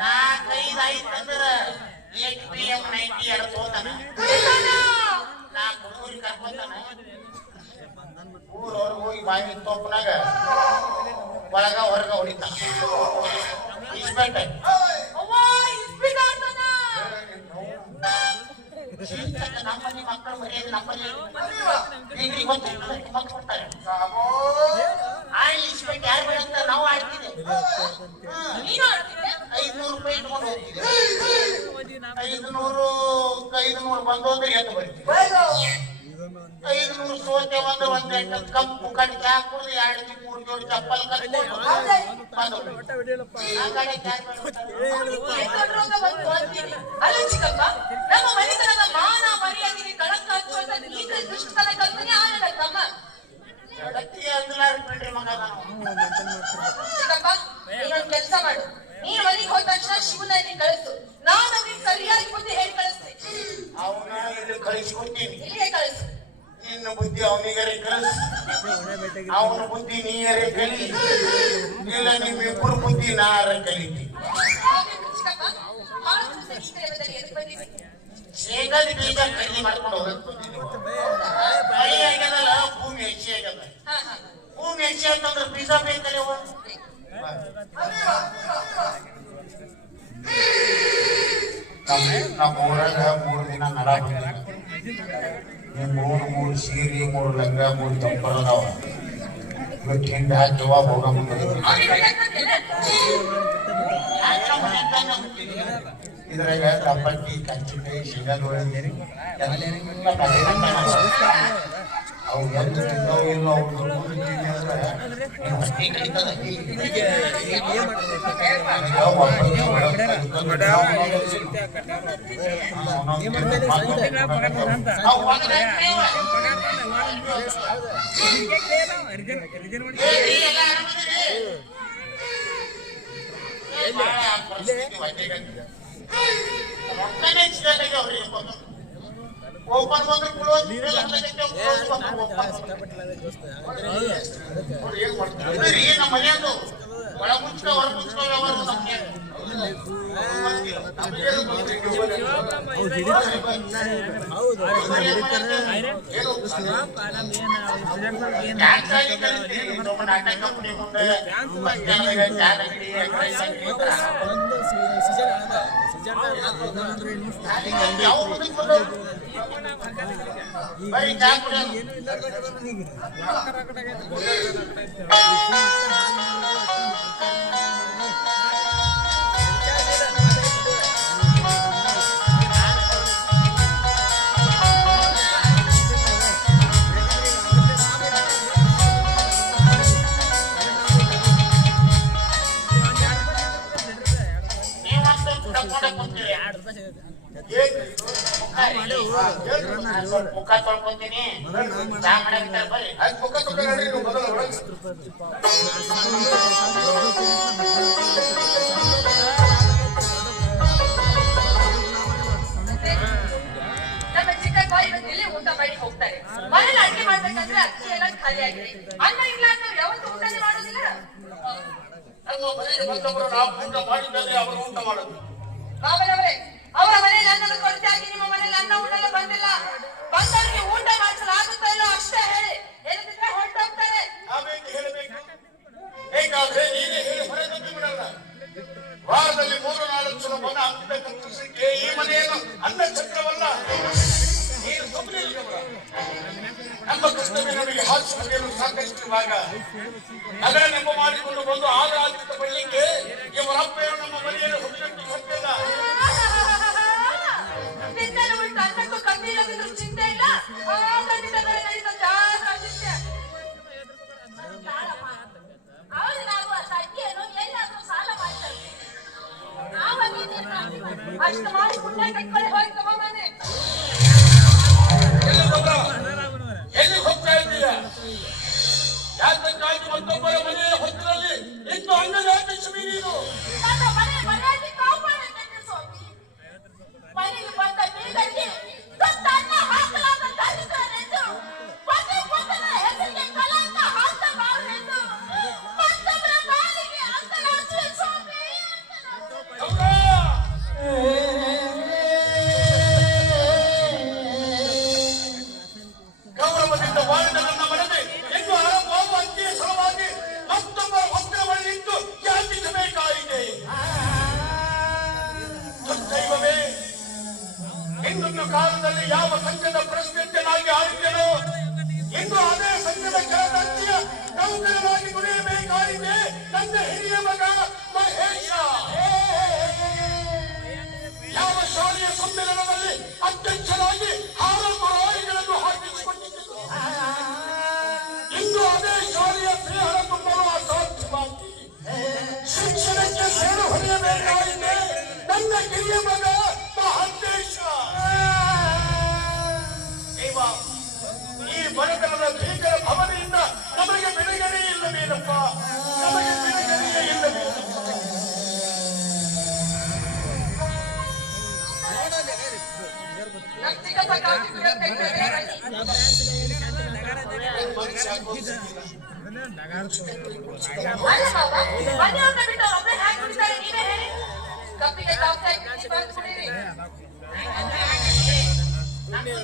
4-5 ಆಯ್ತಂದ್ರ ATM 90 ಎರಡು ತೋತಾನ. ನಾ ಹುಡುಗರಿಗೆ ಕರ್ಕೊಂತಾನ. ಊರವ್ರಿಗೆ ಹೋಗಿ ಬಾಯಿ ತೋಪನಾಗ ಒಳಗ ಹೊರಗ ಹೊಡಿತಾನ. ಇಸ್ಪೆಟ್ ನಮ್ಮಲ್ಲಿ ಮಕ್ಕಳು ಮರ್ಯಾದೆ ನಮ್ಮಲ್ಲಿ ಡಿಗ್ರಿ ಮಕ್ಕಳು ಕೊಡ್ತಾರೆ. ಇಸ್ಪೆಟ್ ಯಾರು ಬೇಡ ನಾವು ಆಡ್ತಿದ್ದೆ. 500 ರೂಪಾಯಿ ಇಟ್ಕೊಂಡು ಹೋಗ್ತಿದ್ದೆ. 500 ಬಂದು ಅಂದ್ರೆ ಎದ್ದು ಬರ್ತೀವಿ. 500 ಸೋತೆ ಒಂದು 1 ಕಪ್ಪು ಕಟ್ಟಿ ಚಾ ಕುಡಿದು 2-3 ಜೋಡಿ ಚಪ್ಪಲ್ ಕಟ್ಕೊಂಡು ಅಲ್ಲ ಚಿಕ್ಕಪ್ಪ, ನಮ್ಮ ಮನೆತನದ ಮಾನ ಮರ್ಯಾದೆಗೆ ಕಳಂಕ ಹಚ್ಚುವಂತ ನೀತ ದುಷ್ಟತನ ಕಲ್ಪನೆ ಆಗಲ್ಲ ತಮ್ಮ. ಚಿಕ್ಕಪ್ಪ, ಇನ್ನೊಂದು ಕೆಲಸ ಮಾಡು. ನೀನ್ ಮನೆಗೆ ಹೋದ ತಕ್ಷಣ ಶಿವನಲ್ಲಿ ಕಳಿಸು. ನಾನು ಅವನಿಗೆ ಸರಿಯಾಗಿ ಬುದ್ಧಿ ಹೇಳಿ ಕಳಿಸ್ತೇನೆ. ಅವನ ಇಲ್ಲಿ ಕಳಿಸ್ಕೊಡ್ತೀನಿ. ಇಲ್ಲಿಗೆ ಕಳಿಸು. ನಿನ್ನ ಬುದ್ಧಿ ಅವನಿಗರೆ ಕಳಿಸ್, ಅವನ ಬುದ್ಧಿ ನೀರೇ ಕಲಿ. ಇಲ್ಲ ನಿಮ್ಮಿಬ್ಬರು ಬುದ್ಧಿ ನಾರ ಕಲಿತಿ. ಚಿಕ್ಕಪ್ಪ, ಬಹಳ ದಿವಸ ಈ ಕಡೆ ಬಂದಾಗ ಎದಕ್ಕೆ ಬಂದಿದ್ದೆ? ಶೇಂಗಾದ ಬೀಜ ಖರೀದಿ ಮಾಡ್ಕೊಂಡು ಹೋಗಕ್ ಬಂದಿದ್ದೀವಿ. ಮಳೆ ಆಗ್ಯದಲ್ಲ, ಭೂಮಿ ಹೆಚ್ಚಿ ಆಗ್ಯದ. ಭೂಮಿ ಹೆಚ್ಚಿ ಆಯ್ತಂದ್ರೆ ಬೀಜ ಬೇಕಲ್ಲ. ನಮ್ಮ ಊರಾಗ 3 ದಿನ ನಡ ಬಂದಿಲ್ಲ. 3 ಸೀರೆ, 3 ಲಂಗ, 3 ಚಪ್ಪಲ್ ಅದಾವ. ಇವತ್ತು ಹಿಂದೆ ಹಾಕಿವ ಹೋಗ ಮುಂದೆ ಇದ್ರಾಗ ಚಪಾತಿ, ಕಚ್ಚಿಕಾಯಿ, ಶೇಂಗಾದೊಳಗೆ ಅವು ಎಂದು ತಿಂದವು ಇಲ್ಲ. ಅವ್ರು ಹೊಟ್ಟೆ ಕಡಿತದ. ಓಪನ್ ಬಂದ್ರೆ ನಮ್ಮ ಮನೆಯದು ಒಳ ಮುಚ್ಕ ಹೊರ ಮುಚ್ಕ ವ್ಯವಹಾರ ನಮ್ಗೆ ನಾಟಕ ಕಂಪನಿ ಮುಂದೆ ಯಾವ ಮುಂದಕ್ಕೆ ಬಂದವು ಬರೀ ಚಾ ಕುಡಿಯೋದು ಮುಖ ತೊಳ್ಕೊಂತೀನಿ ಚಾ ಮಾಡಕ್ಕೆ ಬರ್ರಿ ಆಯ್ತು ಮುಖ ತೊಗೊಂಡ್ರೆ ನೀವು ಮೊದಲು ಒಳಗೆ ನಮ್ಮ ಚಿಕ್ಕ ಬಾಯಿ ಇಲ್ಲಿ ಊಟ ಮಾಡಿ ಹೋಗ್ತಾರೆ ಮನೇಲಿ ಅಡಿಗೆ ಮಾಡ್ಬೇಕಂದ್ರೆ ಅಕ್ಕಿ ಎಲ್ಲ ಖಾಲಿ ಆಗಿದೆ ಅನ್ನ ಇಲ್ಲ ಅಂದ್ರೆ ಯಾವತ್ತು ಊಟನೇ ಮಾಡೋದಿಲ್ಲ ನಮ್ಮ ಮನೆಗೆ ಬಂದವರು ನಾವು ಊಟ ಮಾಡಿದ್ದರೆ ಅವರು ಊಟ ಮಾಡೋದು ಬಾಬನವರೇ ಅವರ ಮನೆಯಲ್ಲಿ ಅನ್ನದ ಕೊರತೆ ಆಗಿ ನಿಮ್ಮ ಮನೆಯಲ್ಲಿ ಅನ್ನ ಊಟ ಬಂದಿಲ್ಲ ಬಂದವರಿಗೆ ಊಟ ಮಾಡಿಸಲಾಗುತ್ತಾ ಇಲ್ಲ ಅಷ್ಟೇ ಹೇಳಿ ಏನಂದ್ರೆ ಹೊರಟೋಗ್ತಾರೆ ನಾವೇನು ಹೇಳಬೇಕು ಹೇಗಾದ್ರೆ ನೀನೇ ಹೇಳಿ ಹೊರಗೆ ಬಿಡಲ್ಲ ವಾರದಲ್ಲಿ 3-4 ಸಲ ಮನ ಹತ್ತಕ್ಕಂಥ ಸಂಖ್ಯೆ ಈ ಮನೆಯನ್ನು ಅನ್ನ ಚಕ್ರವಲ್ಲ ನೀನು ಸುಮ್ಮನೆ ನಮ್ಮ ಕರ್ತವ್ಯ ನಮಗೆ ಹಾಸ್ಪಿಟಲ್ ಸಾಕಷ್ಟಿರುವಾಗ ಅದರ ನೆಪ ಮಾಡಿಕೊಂಡು ಬಂದು ಆಧಾರಿತ ಬಳ್ಳಿಗೆ ಇವರ ಅಪ್ಪೆಯನ್ನು ನಮ್ಮ ಮನೆಯನ್ನು ಹುಡುಗಟ್ಟು ಸತ್ಯದ ಅನ್ನಕ್ಕೂ ಕಮ್ಮಿ ಇಲ್ಲದಿದ್ರು ಚಿಂತೆ ಇಲ್ಲ ಖಂಡಿತಗಳು ನಡೀತಾ ಜಾಸ್ತಿ ಅವ್ರು ನಾವು ಆ ಅಕ್ಕಿಯನ್ನು ಎಲ್ಲಾದ್ರೂ ಸಾಲ ಮಾಡ್ತಾರೆ ಅಷ್ಟು ಮಾಡಿ ಪುಣ್ಯ ಕಟ್ಕೊಳ್ಳಿ ಹೋಗಿ ತಗೊಂಬನ್ನಿ ಎಲ್ಲಿ ಹೋಗ್ತಾ ಇದ್ದೀಯ ಯಾತಕ್ಕಾಗಿ ಮತ್ತೊಬ್ಬರ ಮನೆಯ ಹೊತ್ತರಲ್ಲಿ ಇಂದು ಅನ್ನದ ಅಪೇಕ್ಷೆ ನೀನು ನನ್ನ ಮನೆಯಲ್ಲಿ ಕಾಪಾಡಕ್ಕೆ ಸ್ವಾಮಿ ಮನೆಗೆ ಬಂದ ಬೀಗರಿಗೆ ಅನ್ನ ಹಾಕಲಾದ ಕಲಿತಾರೆಂದು ಪದೇ ಹೆಸರಿಗೆ ಕಲಂಕ ಹಾಕಬಾರದೆಂದು ಮತ್ತೊಬ್ಬರ ಬಾಳಿಗೆ ಅಂತರಾಜುವೆ ಸ್ವಾಮಿ ಗೌರವದಿಂದ ಬಾಳಿದ ನನ್ನ ಮನದೆ ಎಂದು ಆರಂಭವಾಗುವ ಅಂತ್ಯ ಸಲುವಾಗಿ ಮತ್ತೊಬ್ಬರ ಹೊತ್ತರವನ್ನಿಂದು ಯಾಚಿಸಬೇಕಾಗಿದೆ ದೈವವೇ ಇನ್ನೊಂದು ಕಾಲದಲ್ಲಿ ಯಾವ ಸಂಘದ ಪ್ರಶ್ನೆಯನ್ನಾಗಿ ಆಡಿದ್ದೆನೋ ಇಂದು ಅದೇ ಸಂಘದ ಕೆಳದಂತಿಯ ನೌಕರನಾಗಿ ದುಡಿಯಬೇಕಾಗಿದೆ ನನ್ನ ಹಿರಿಯ ಮಗ ಮಹೇಶ ಯಾವ ಶಾಲೆಯ ಸಮ್ಮೇಳನದಲ್ಲಿ ಅಧ್ಯಕ್ಷರಾಗಿ 6 ರಾಯಿಗಳನ್ನು ಹಾಕಿಸಿಕೊಂಡಿದ್ದರು ಇಂದು ಅದೇ ಶಾಲೆಯ ಶ್ರೀಹರ ತುಂಬಲು ಅಸಾಧ್ಯವಾಗಿ ಶಿಕ್ಷಣಕ್ಕೆ ಸೇರು ಹೊಡೆಯಬೇಕಾಗಿದೆ ನನ್ನ ಕಿರಿಯ ಮಗ ಮಹಂತೇಶ ದೇವ ಈ ಬಡತನದ ಭೀಕರ ಭವನೆಯಿಂದ ನಮಗೆ ಬಿಡುಗಡೆ ಇಲ್ಲವೇನಪ್ಪ ನಮಗೆ ಬಿಡುಗಡೆಯೇ ಇಲ್ಲವೇನಪ್ಪ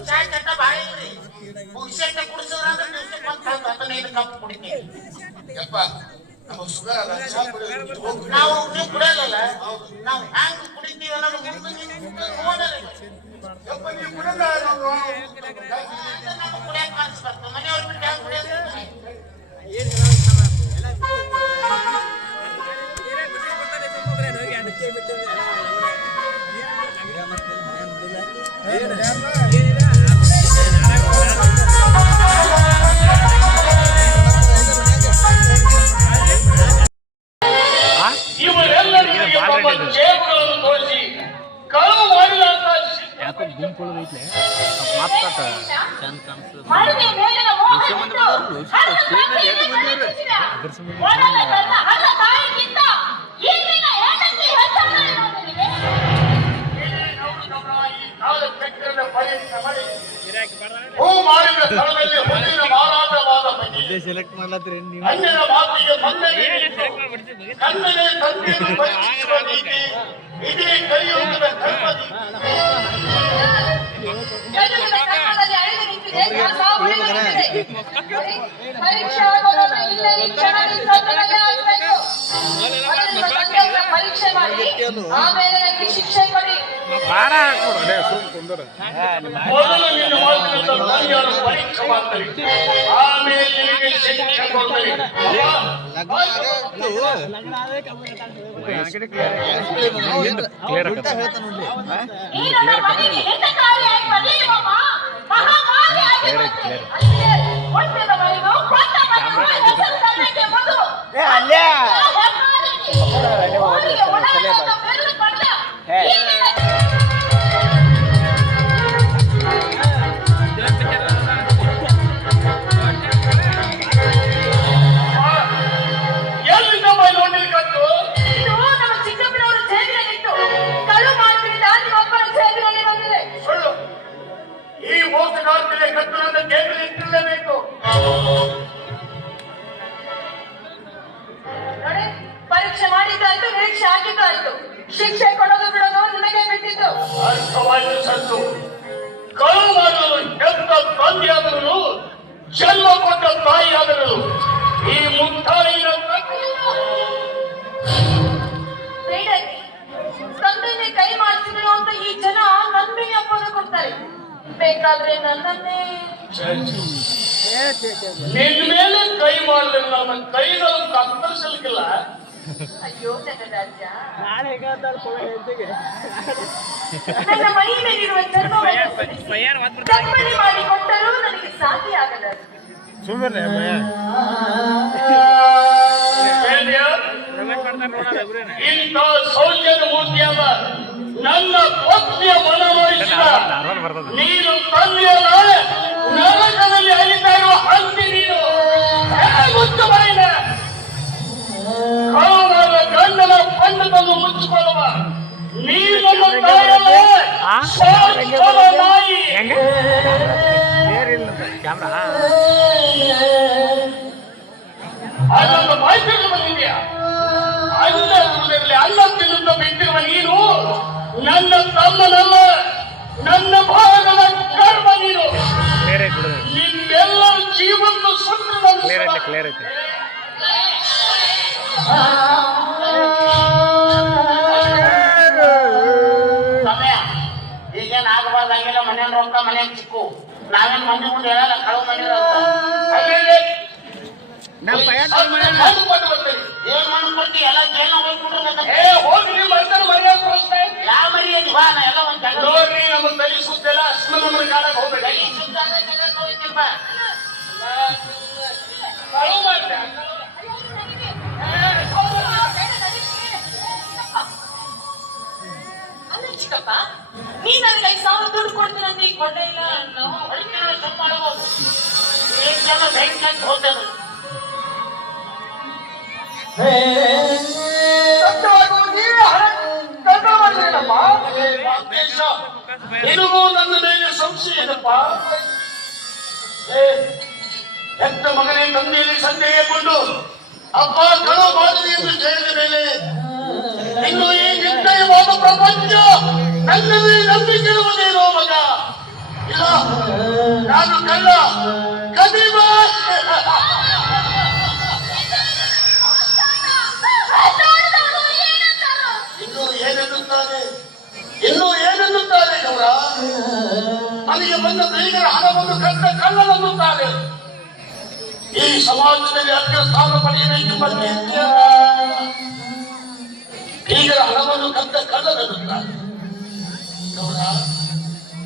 ಚಾ ಚಟ್ಟ ಬಾಳ ಇಲ್ರಿ ಮುಗಿಸೆಟ್ಟ ಕುಡಿಸೋದ್ರಂದ್ರೆ ದಿವ್ಸಕ್ಕೆ 15 ಕಪ್ ಕುಡಿತೀವಿ ಯಪ್ಪ ನಮಗ್ ಶುಗರ್ ಅದ ಚಾ ಕುಡಿಯೋದು ಹೋಗು. ನಾವು ನೀವು ಕುಡಿಯಲ್ಲ ನಾವು ಹ್ಯಾಂಗ್ ಕುಡಿತೀವಿ ಅನ್ನೋದು ಮುಂದೆ ನೋಡಲ್ಲ ಯಪ್ಪ ನೀವು ಕುಡಿದ ನಮಗೆ ಕುಡಿಯಕ್ ಮನ್ಸು ಬರ್ತದೆ ಮನೆಯವ್ರು ಬಿಟ್ಟು ಹ್ಯಾಂಗ್ ಕುಡಿಯೋದು ಇವರೆಲ್ಲರಿಗೂ ತಮ್ಮ ಜೇಬುಗಳನ್ನು ತೋರಿಸಿ ಕಳುವು ಮಾಡಿದಂತ ಯಾಕೋ ಗುಂಪುಗಳು ಐತ್ಲೆ ಮಾತಾಟ ಚಂದ ಕಾಣಿಸ್ತದೆ ಮಡದಿ ಮೇಲಿನ ಮೋಹ ಬಿಟ್ಟು ಹಣದ ಕತ್ತಿಯನ್ನು ಕಟ್ಟಿಸಿದ. ಒಡನೆ ತನ್ನ ಹಣ ತಾಯಿಗಿಂತ ಈಗಿನ ಹೆಂಡತಿ ಹೆಚ್ಚಾಗಿದೆ ನಿನಗೆ. ಈ ಕಾಲ ಚಕ್ರದ ಪರೀಕ್ಷೆ ಮಾಡಿ ಹೂ ಮಾಡಿದ ಸ್ಥಳದಲ್ಲಿ ಹುಲ್ಲಿನ ಮಾರಾಟವಾದ ಬಗ್ಗೆ ಸೆಲೆಕ್ಟ್ ಮಾಡ್ಲತ್ತೀರಿ ನೀವು ಅನ್ಯನ ಮಾತಿಗೆ ಮನ್ನಣೆ ನೀಡಿ ಕನ್ನಡ ತಂದೆಯನ್ನು ಪರೀಕ್ಷಿಸುವ ನೀತಿ ಇದೇ ಕಲಿಯುಗದ ಧರ್ಮದಿ. ಕಲಿಯುಗದ ಕರ್ಮದಲ್ಲಿ ಅಳಿದು ನಿಂತಿದೆ, ದಾಸ ಉಳಿದು ನಿಂತಿದೆ. ಪರೀಕ್ಷೆ ಆಗೋದಾದ್ರೆ ಇಲ್ಲೇ ಈ ಕ್ಷಣದಲ್ಲಿ ಸದನಕ್ಕೆ ಆಗಬೇಕು. ಮೊದಲು ತಂದೆಯವರ ಪರೀಕ್ಷೆ ಮಾಡಿ ಆಮೇಲೆ ನನಗೆ ಶಿಕ್ಷೆ ಕೊಡಿ. ಭಾರ ಹಾಕ್ಬಿಡು ಸುಮ್ ಕುಂದ್ರ ಮೊದಲು ನಿನ್ನ ಮಾತಿನಿಂದ ತಂದೆಯವರು ಪರೀಕ್ಷೆ ಮಾಡ್ತಾರೆ, ಆಮೇಲೆ ನಿನಗೆ ಶಿಕ್ಷೆ ಕೊಡ್ತಾರೆ. ಈ ನನ್ನ ಮಗನಿಗೆ ಹಿತಕಾರಿಯಾಗಿ ಬರೆಯುವವ ಮಹಾಮಾರಿಯಾಗಿ ಅಷ್ಟೇ ಹೊಟ್ಟೆದ ಮೈನು ಕೊಂದ ಮೈನು ಹೆಸರು ತರಲಿಕ್ಕೆ ಮೊದಲು ಓದಿಗೆ ಒಣಗಿದ ಬೆರಳು ಕೊಂಡ ಎಲ್ಲಿಂದ ನೋಡಿ ಕಟ್ಟು ಇದು ನಮ್ಮ ಚಿಕ್ಕಪ್ಪನವರು ಸೇವೆಯಲ್ಲಿತ್ತು. ಕಳು ಮಾತಿನಿಂದ ನಿಮ್ಮಪ್ಪನ ಸೇವೆಯಲ್ಲಿ ಬಂದಿದೆ. ಸುಳ್ಳು. ಈ ಮೋಸಗಾರರಿಗೆ ಕಟ್ಟು ನನ್ನ ಜೇಬಿನಲ್ಲಿ ಇಟ್ಟಿರಲೇಬೇಕು. ನೋಡಿ, ಪರೀಕ್ಷೆ ಮಾಡಿದ್ದಾಯ್ತು, ನಿರೀಕ್ಷೆ ಆಗಿದ್ದಾಯ್ತು. ಶಿಕ್ಷೆ ಕೊಡೋದು ಬಿಡೋದು ನಿನಗೆ ಬಿಟ್ಟಿದ್ದು. ಅರ್ಥವಾಯಿತು ಸತ್ತು. ಕಳು ಮಾಡಲು ಹೆತ್ತ ತಂದೆಯಾದರೂ ಜನ್ಮ ಕೊಟ್ಟ ತಾಯಿಯಾದರೂ ಈ ಮುತ್ತಾಯಿನ ಬೇಡಕ್ಕೆ ತಂದೆನೇ ಕೈ ಮಾಡಿಸಿದ್ರು ಅಂತ ಈ ಜನ ನನ್ಮೇಲೆ ಅಪ್ಪನ ಕೊಡ್ತಾರೆ. ಬೇಕಾದ್ರೆ ನನ್ನನ್ನೇ ನಿನ್ ಮೇಲೆ ಕೈ ಮಾಡಲಿಲ್ಲ, ನನ್ನ ಕೈಗಳು ಕತ್ತರಿಸಲಿಕ್ಕಿಲ್ಲ. ಅಯ್ಯೋ ನನ್ನ ರಾಜ್ಯ, ನನ್ನ ಮೈ ಮೇಲಿರುವ ಚರ್ಮವನ್ನು ಚಪ್ಪಲಿ ಮಾಡಿ ಕೊಟ್ಟರೂ ನನಗೆ ಸಾಧ್ಯ ಆಗದ. ಸುಮ್ಮನೆ ಇಂಥ ಸೌಜನ್ಯ ಮೂರ್ತಿಯಾದ ನನ್ನ ಪತ್ನಿಯ ಮನವೊಲಿಸಿದ ನೀನು ತಂದೆಯಲ್ಲ, ನರಕದಲ್ಲಿ ಹರಿತಾ ಇರುವ ಹಂದಿ ನೀನು. ಮುಚ್ಚು ಬಾಯಿನ ಕಾಣದ ಗಂಡನ ಪಂಡವನ್ನು ಮುಚ್ಚಿಕೊಳ್ಳುವ ನೀನು ತಾಯಲ್ಲ, ಸ್ವಾರ್ಥದ ನಾಯಿ. ಕ್ಯಾಮ್ರಾ ಅಲ್ಲೊಂದು ಬಾಯ್ಕೊಂಡು ಬಂದಿದ್ಯಾ? ಅನ್ನ ಇರುವುದರಲ್ಲಿ ಅನ್ನ ತಿನ್ನುತ್ತ ಬಿಟ್ಟಿರುವ ನೀನು ನನ್ನ ತಮ್ಮನಲ್ಲ, ನನ್ನ ಭಾಗದ ಕರ್ಮ ನೀನು. ಕ್ಲಿಯರ್ ಐತಿ ಬಿಡು, ನಿಮ್ಮೆಲ್ಲ ಜೀವನ ಸುಟ್ಟು ಕ್ಲಿಯರ್ ಐತಿ ಕ್ಲಿಯರ್ ಐತಿ. ಸಮಯ ಈಗೇನ್ ಆಗಬಾರ್ದಾಗಿಲ್ಲ. ಮನೇಲಿ ರೊಕ್ಕ ಮನೆಯಲ್ಲಿ ಚಿಕ್ಕು, ನಾವೇನ್ ಮಂದಿ ಮುಂದೆ ಹೇಳಲ್ಲ ಕಳವು ಮಂದಿರ ಏನ್ ಮಾಡ್ಕೊಡ್ತಿ ಎಲ್ಲ ಜೈಲ ಹೋಗಿ ಮರ್ತಾರೆ ಮರ್ಯಾದೆ ತೋರಿಸ್ತಾ ಇದ್ದೀನಿ. ಯಾವ ಮರಿಯಲ್ಲಿ ಬಾ ನಾ ಎಲ್ಲ ಒಂದ್ ಜಗಳ ನೋಡ್ರಿ, ನಮ್ಮ ತಲೆ ಸುತ್ತಿಲ್ಲ, ಅಶ್ವನ ಕಾಲಕ್ಕೆ ಹೋಗ್ಬೇಡಿ. ಕೈ ಸುತ್ತ ಹೋಗ್ತಿಲ್ಪ ಕಳು ಮಾಡ್ದೆ. ಅಲ್ಲ ಚಿಕ್ಕಪ್ಪ, ನೀ ನನಗೆ 5,000 ದುಡ್ಡು ಕೊಡ್ತೀನಂತ ಈಗ ಕೊಡ್ಲೇ ಇಲ್ಲ. ನಾವು ಹೊಡಿತೀವಿ ಸುಮ್ಮ ಮಾಡಬಹುದು. ಏನ್ ಬೆಂಕಿ ಅಂತ ಹೋಗ್ತದೆ. ನಿನಗೂ ನನ್ನ ಮೇಲೆ ಸಂಶಯ ಏನಪ್ಪ? ಹೆತ್ತ ಮಗನೇ ತಂದೆಯಲ್ಲಿ ಸಂದೇಹಗೊಂಡು ಅಪ್ಪ ಕಳು ಮಾಡಿದೆ ಎಂದು ಹೇಳಿದ ಮೇಲೆ ಇನ್ನು ಈ ನಿರ್ಣಯವಾದ ಪ್ರಪಂಚ ನನ್ನಲ್ಲಿ ನಂಬಿಕೆಯಿರುವುದೇನೋ ಮಗ? ಇಲ್ಲ, ನಾನು ಕಳ್ಳ ಕದಿಮ. ಇನ್ನು ಏನೆನ್ನುತ್ತಾರೆ ಗೌರ? ನನಗೆ ಬಂದ ದೈವರ ಹಣವನ್ನು ಕಟ್ಟ ಕಳ್ಳನನ್ನುತ್ತಾರೆ. ಈ ಸಮಾಜದಲ್ಲಿ ಅಗ್ರ ಸ್ಥಾನ ಪಡೆಯಬೇಕೆಂಬ ಈಗರ ಹಣವನ್ನು ಕಟ್ಟ ಕಳ್ಳನನ್ನುತ್ತಾರೆ. ಗೌರ,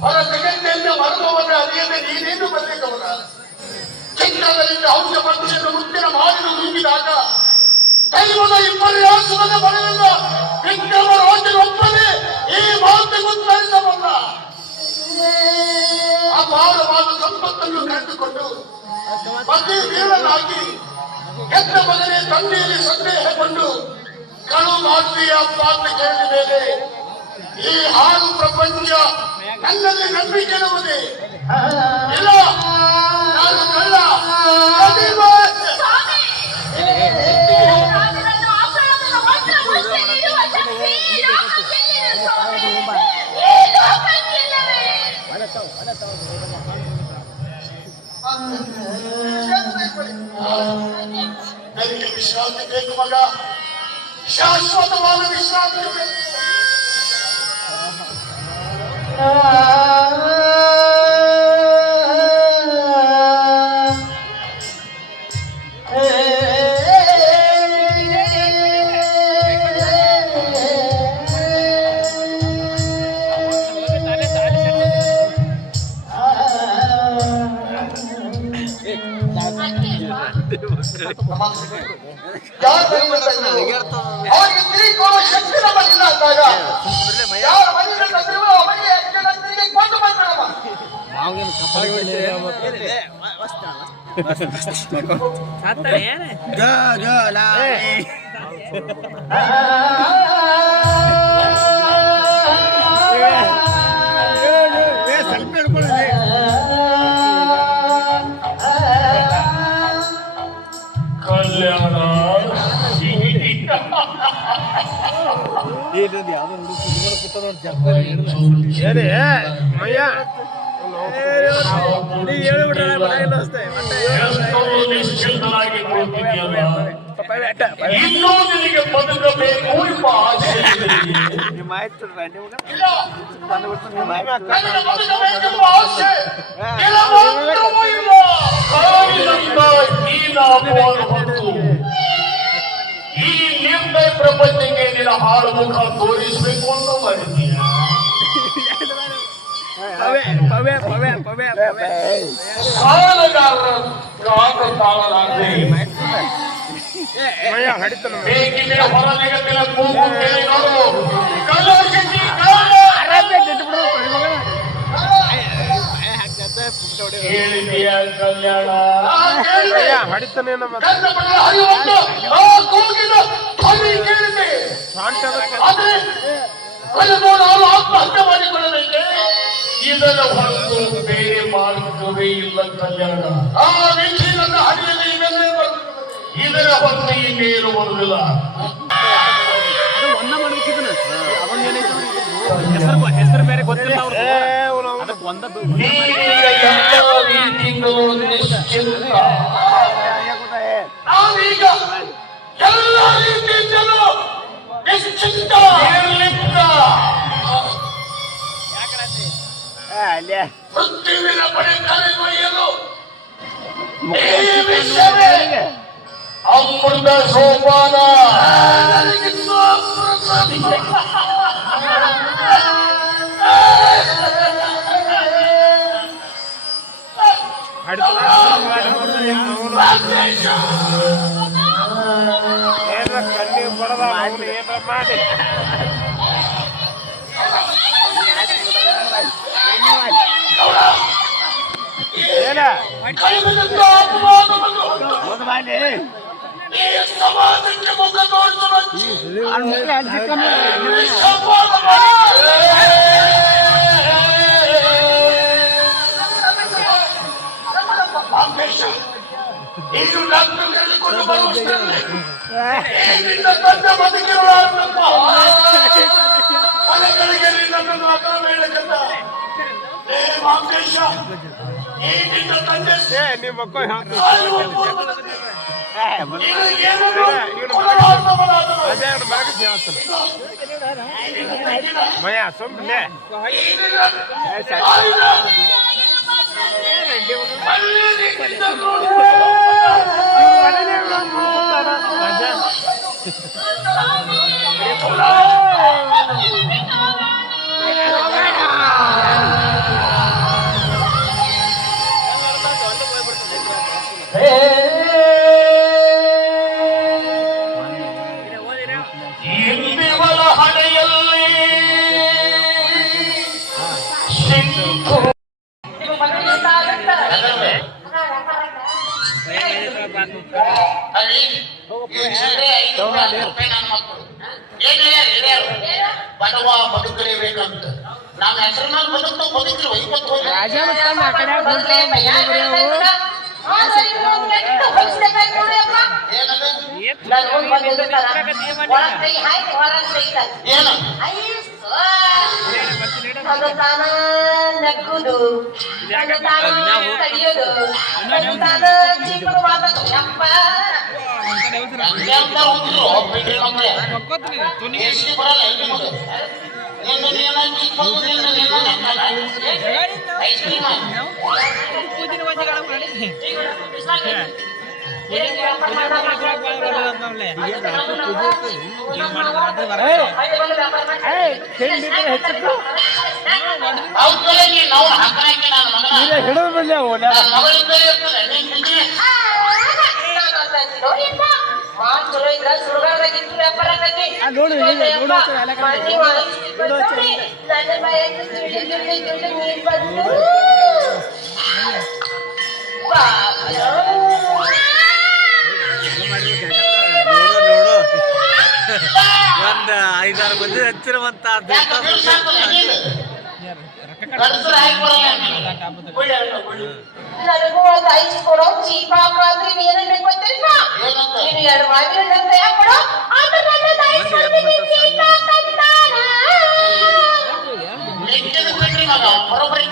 ಹೊರ ಜಗತ್ತಿನಿಂದ ಮರಮವನ್ನು ಅರಿಯದೆ ನೀನೇನು ಬಂದೆ ಗೌರ? ಚಿಕ್ಕದರಿಂದ ಔಷಧ ಪಕ್ಷದ ಮುತ್ತಿನ ಮಾಡಿದ ನುಂಗಿದಾಗ ದೈವದ ವಿಪರ್ಯಾಸದ ಬರೆಯುವ ವಿಕ್ರಮ ರಾಜನೊಬ್ಬನೇ ಈ ಮಾತಿಗೆ ಉತ್ತರಿಸಬಲ್ಲ. ಅಪಾರವಾದ ಸಂಪತ್ತನ್ನು ಕಳೆದುಕೊಂಡು ಪತಿ ವೀರನಾಗಿ ಹೆತ್ತ ಮಗನೇ ತಂದೆಯಲ್ಲಿ ಸಂದೇಹಗೊಂಡು ಕಳು ಮಾಡ್ತೀಯ ಅಪ್ಪ ಅಂತ ಕೇಳಿದ ಮೇಲೆ ಈ ಹಾಳು ಪ್ರಪಂಚ ನನ್ನಲ್ಲಿ ನಂಬಿಕೆ ಇರುವುದೇ ಇಲ್ಲ. ನಾನು ಕಳ್ಳ ಸ್ವಾಮಿ, ರಾಜನನ್ನು ಅಪರಾಧದ ಮಂತ್ರಮುಷ್ಟಿ ನೀಡುವ ಶಕ್ತಿ ಈ ಲೋಕಕ್ಕಿಲ್ಲ ಸ್ವಾಮಿ. ಈ ಲೋಕಕ್ಕಿಲ್ಲವೇ? ನನಗೆ ವಿಶ್ರಾಂತಿ ಬೇಕು ಮಗ, ಶಾಶ್ವತವಾದ ವಿಶ್ರಾಂತಿ ಬೇಕು. ಅವರಿಗೆ ತಿರುಗಿಕೊಳ್ಳುವ ಶಕ್ತಿ ನಮ್ಮಲ್ಲಿಲ್ಲ ಅಂದಾಗ ಯಾರ ಮನೆಗೆ ತಂದಿರುವ ಅವರಿಗೆ ತಿರುಗಿ ಕೊಂಡು ಬಂದ್ಬಿಡಮ್ಮ. ಕಲ್ಯಾಣ ಏನೇ ಮಯ್ಯ ನಿಶ್ಚಿಂತನಾಗಿ ಕುಳಿತಿದೆಯಲ್ಲ, ಇನ್ನೂ ನಿನಗೆ ಬದುಕಬೇಕು ಎಂಬ ಆಸೆ ಇದೆ. ನನಗೆ ಬದುಕಬೇಕೆಂಬ ಆಸೆ ಕೆಲವೊಂದೂ ಇಲ್ಲ. ಕಾಲಿನಿಂದ ಹೀನ ಅಪವಾದ ಹೊತ್ತು ಈ ನಿರ್ಣಯ ಪ್ರಪಂಚಕ್ಕೆ ನಿನ್ನ ಹಾಳು ಮುಖ ತೋರಿಸಬೇಕು ಅಂತ ಮಾಡಿದ್ದೀಯ. ಸಾಲಗಾರರ ಕಾಲ ತಾಳಲಾಗದೆ ಬೇಕಿನ ಹೊರ ನಿಗತ್ತಿನ ಕೂಗು ಕೇಳಿ ನೋಡು. ಕಲಾಶಕ್ತಿ ಕೇಳಿದೆಯ ಕಲ್ಯಾಣ? ಹೊಡಿತಾನೆ ನಮ್ಮ ಕನ್ನಡ ಹರಿಯುವಂತ ಆ ಕೂಗಿನ ಧ್ವನಿ ಕೇಳಿದೆ. ಆದ್ರೆ ಅದನ್ನು ನಾನು ಆತ್ಮಹತ್ಯೆ ಮಾಡಿಕೊಳ್ಳಬೇಕೆ? ಇದರ ಹೊರತು ಬೇರೆ ಮಾರ್ಗವೇ ಇಲ್ಲ ಕಲ್ಯಾಣ. ಆ ವ್ಯಕ್ತಿ ನನ್ನ ಹರಿಯಲ್ಲಿ ಇವೆಲ್ಲೇ ಬರುತ್ತದೆ. ಇದರ ಹೊರತು ಇನ್ನೇನು ಬರುವುದಿಲ್ಲ. ಹೆಸರು ಬೇರೆ ಗೊತ್ತಿಲ್ಲ ನೀವೀಗ ಎಲ್ಲ ರೀತಿಯಿಂದಲೂ ನಿಶ್ಚಿಂತ. ನಾವೀಗ ಎಲ್ಲ ರೀತಿಯಿಂದಲೂ ನಿಶ್ಚಿಂತ, ನಿರ್ಲಿಪ್ತ. ಮೃತ್ಯುವಿನ ಬಳಿ ಕರೆದೊಯ್ಯಲು ಈ ವಿಷಯವೇ ಅಮೃತ ಸೋಪಾನ. ನನಗಿನ್ನೂ ಅಮೃತ ಏನ್ರ ಕಣ್ಣಿಗೆ ಬಡದ ಏನ್ರ ಮಾಡಿ ಏನ ಕೈಬಿಡುತ್ತ ಅಪವಾದವನ್ನು ಈ ಸಮಾಜಕ್ಕೆ ಮುಖ ತೋರಿಸಲು ಇದು ನನ್ನ ಕರೆದುಕೊಂಡು ಬರುವುದರಲ್ಲಿ ನಿನ್ನ ತಂದೆ ಬದುಕಿರುವಪ್ಪ ಮನೆಗಳಿಗೆ ನಿನ್ನನ್ನು ಅಗಲ ಬೇಡಕಂತ. ಮಾಂಕೇಶ, ಈ ನಿನ್ನ ತಂದೆ ನಿಮ್ಮ ಮಕ್ಕಳು ಮಯ ಸುಮ್ಮನೆ ಇಂದಿವಳ ಹಣೆಯಲ್ಲಿ ಸಿಂಧು ಬಡವ ಬದುಕಲೇಬೇಕಂತ ನಮ್ಮ ಹೆಸರು ಮೇಲೆ ಬದುಕ್ತಾವ ಬದುಕ್ರಿ ಒಯ್ಕೊತ್ ಹೋಗಿ ರಾಜನ ತಂದ ಆ ಕಡೆ ಮೊದಲೇ ಭಯ ಬೀಳ್ತೈತ. ಆದ್ರೆ ಇವ್ನು ಕೆಟ್ಟ ಹೊಡ್ಸ್ಬೇಕಾಯ್ತ್ ನೋಡಿ ಅಪ್ಪ. ಏನದು ನಾನು ಹೋಗ್ ಬಂದಿರ್ತಾನ. ಒಳಗ್ ಕೈ ಹಾಕಿ ಹೊರಗ್ ತೆಗಿತಾನ. ಏನು ಅದು ತಾನ ನಕ್ಕುದು, ಅದು ತಾನ ಕಡಿಯೋದು, ಅದು ತಾನ ಚೀಪರು ಮಾತಾಡು. ಯಪ್ಪ ಅಂತ ಹೋದ್ರು ಬಿಡ್ರಿ ನಮ್ಗೆ ಎಷ್ಟು ಬರಲ್ಲ ಎಲ್ಲಿ ಮಗ ಏನು ನೀನ ಚಿಕ್ಕದು ನೀನು ಐಸ್ ಕ್ರೀಮ್ ಅವ್ಕಲೆ ನೀನು ನಾವು ಹಾಕಾಕಿ ನನ್ನ ಮಗನ ಹಿಡಿದು ಬಿಡ್ಲಿ ಅವು ನನ್ನ ಮಗಳಿಂದ ಇರ್ತದೆ ನೀನು ಬಿಡ್ರಿ ಚಲೋ ಇದ್ರ ಸುಡುಗಾಡದಾಗಿತ್ತು ವ್ಯಾಪಾರ ಆಗೈತಿ. ನೋಡು ಎಲ್ಲ ಕಡೆ ನನ್ನ ಬಾಯಲ್ಲಿ ತುಳಿ ತುಳಿ ತುಳಿ ನೀರ್ ಬಂದು ಒಂದ್ 5-6 ಮಂದಿ ಹಚ್ಚಿರುವಂತ ಯಾಕೆ ಬಿಡ್ಸಾಕ್ತದೆ ನೀನು ಗಂಡಸ್ರು ಹಾಕಿ ಬರಲ್ಲ ನನಗೂ ಒಂದು ಐಸ್ ಕೊಡೋ ಚೀಪಾಪ ಅಂದ್ರೆ ನೀನೇನ್ ಬೇಕು ಅಂತೀರಿಪ್ಪ? ಏನಂತ ನೀನು 2 ಮಾವಿನ ಹಣ್ಣು ತಯಾರು ಕೊಡು ಆದ್ರೆ ನನ್ನ ಐಸ್ ಕೊಡ್ತೀನಿ ಚೀಪಾಕಂತಾನ. ಲೆಕ್ಕದ ಬಿಡ್ರಿ ಮಗ ಬರೋಬ್ಬರಿ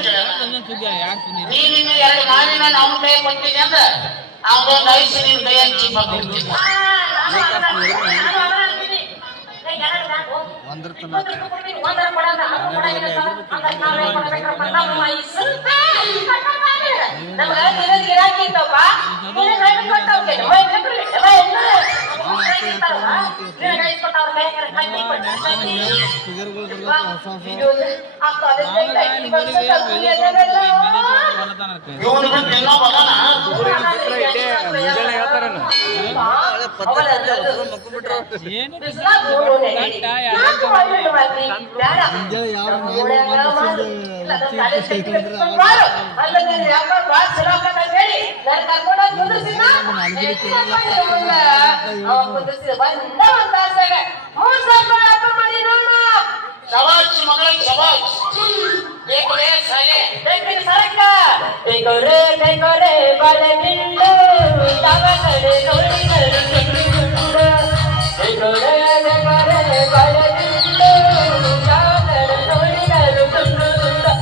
ನೀನು 2 ಮಾವಿನ ಅವನ ಕೈ ಕೊಡ್ತೀನಿ ಅಂದ್ರ ಅವನೊಂದು ಐಸ್ ನಿನ್ ಕೈಯಾಗಿ ಚೀಪ ಕೊಡ್ತೀನಿ ಇವನು ಬಿಟ್ಟು ಇನ್ನೊಬ್ಬ ಅದಾನ ಶಬಾಷ್ ಮಗಳ ಶಬಾಷ್ ಬೇಕಡೆ ಸಲೆ ಸರಕ ಬೇಕೋರೆ ಬೇಕೋರೆ ಬಲಗಿಂಡು ತವಕಡೆ ನೋಡಿಗಳು ತುಂಬಿಕೊಂಡು ಬೇಕೋರೆ ಬೇಕೋರೆ ಬಲಗಿಂಡು ತವಕಡೆ ನೋಡಿಗಳು ತುಂಬಿಕೊಂಡು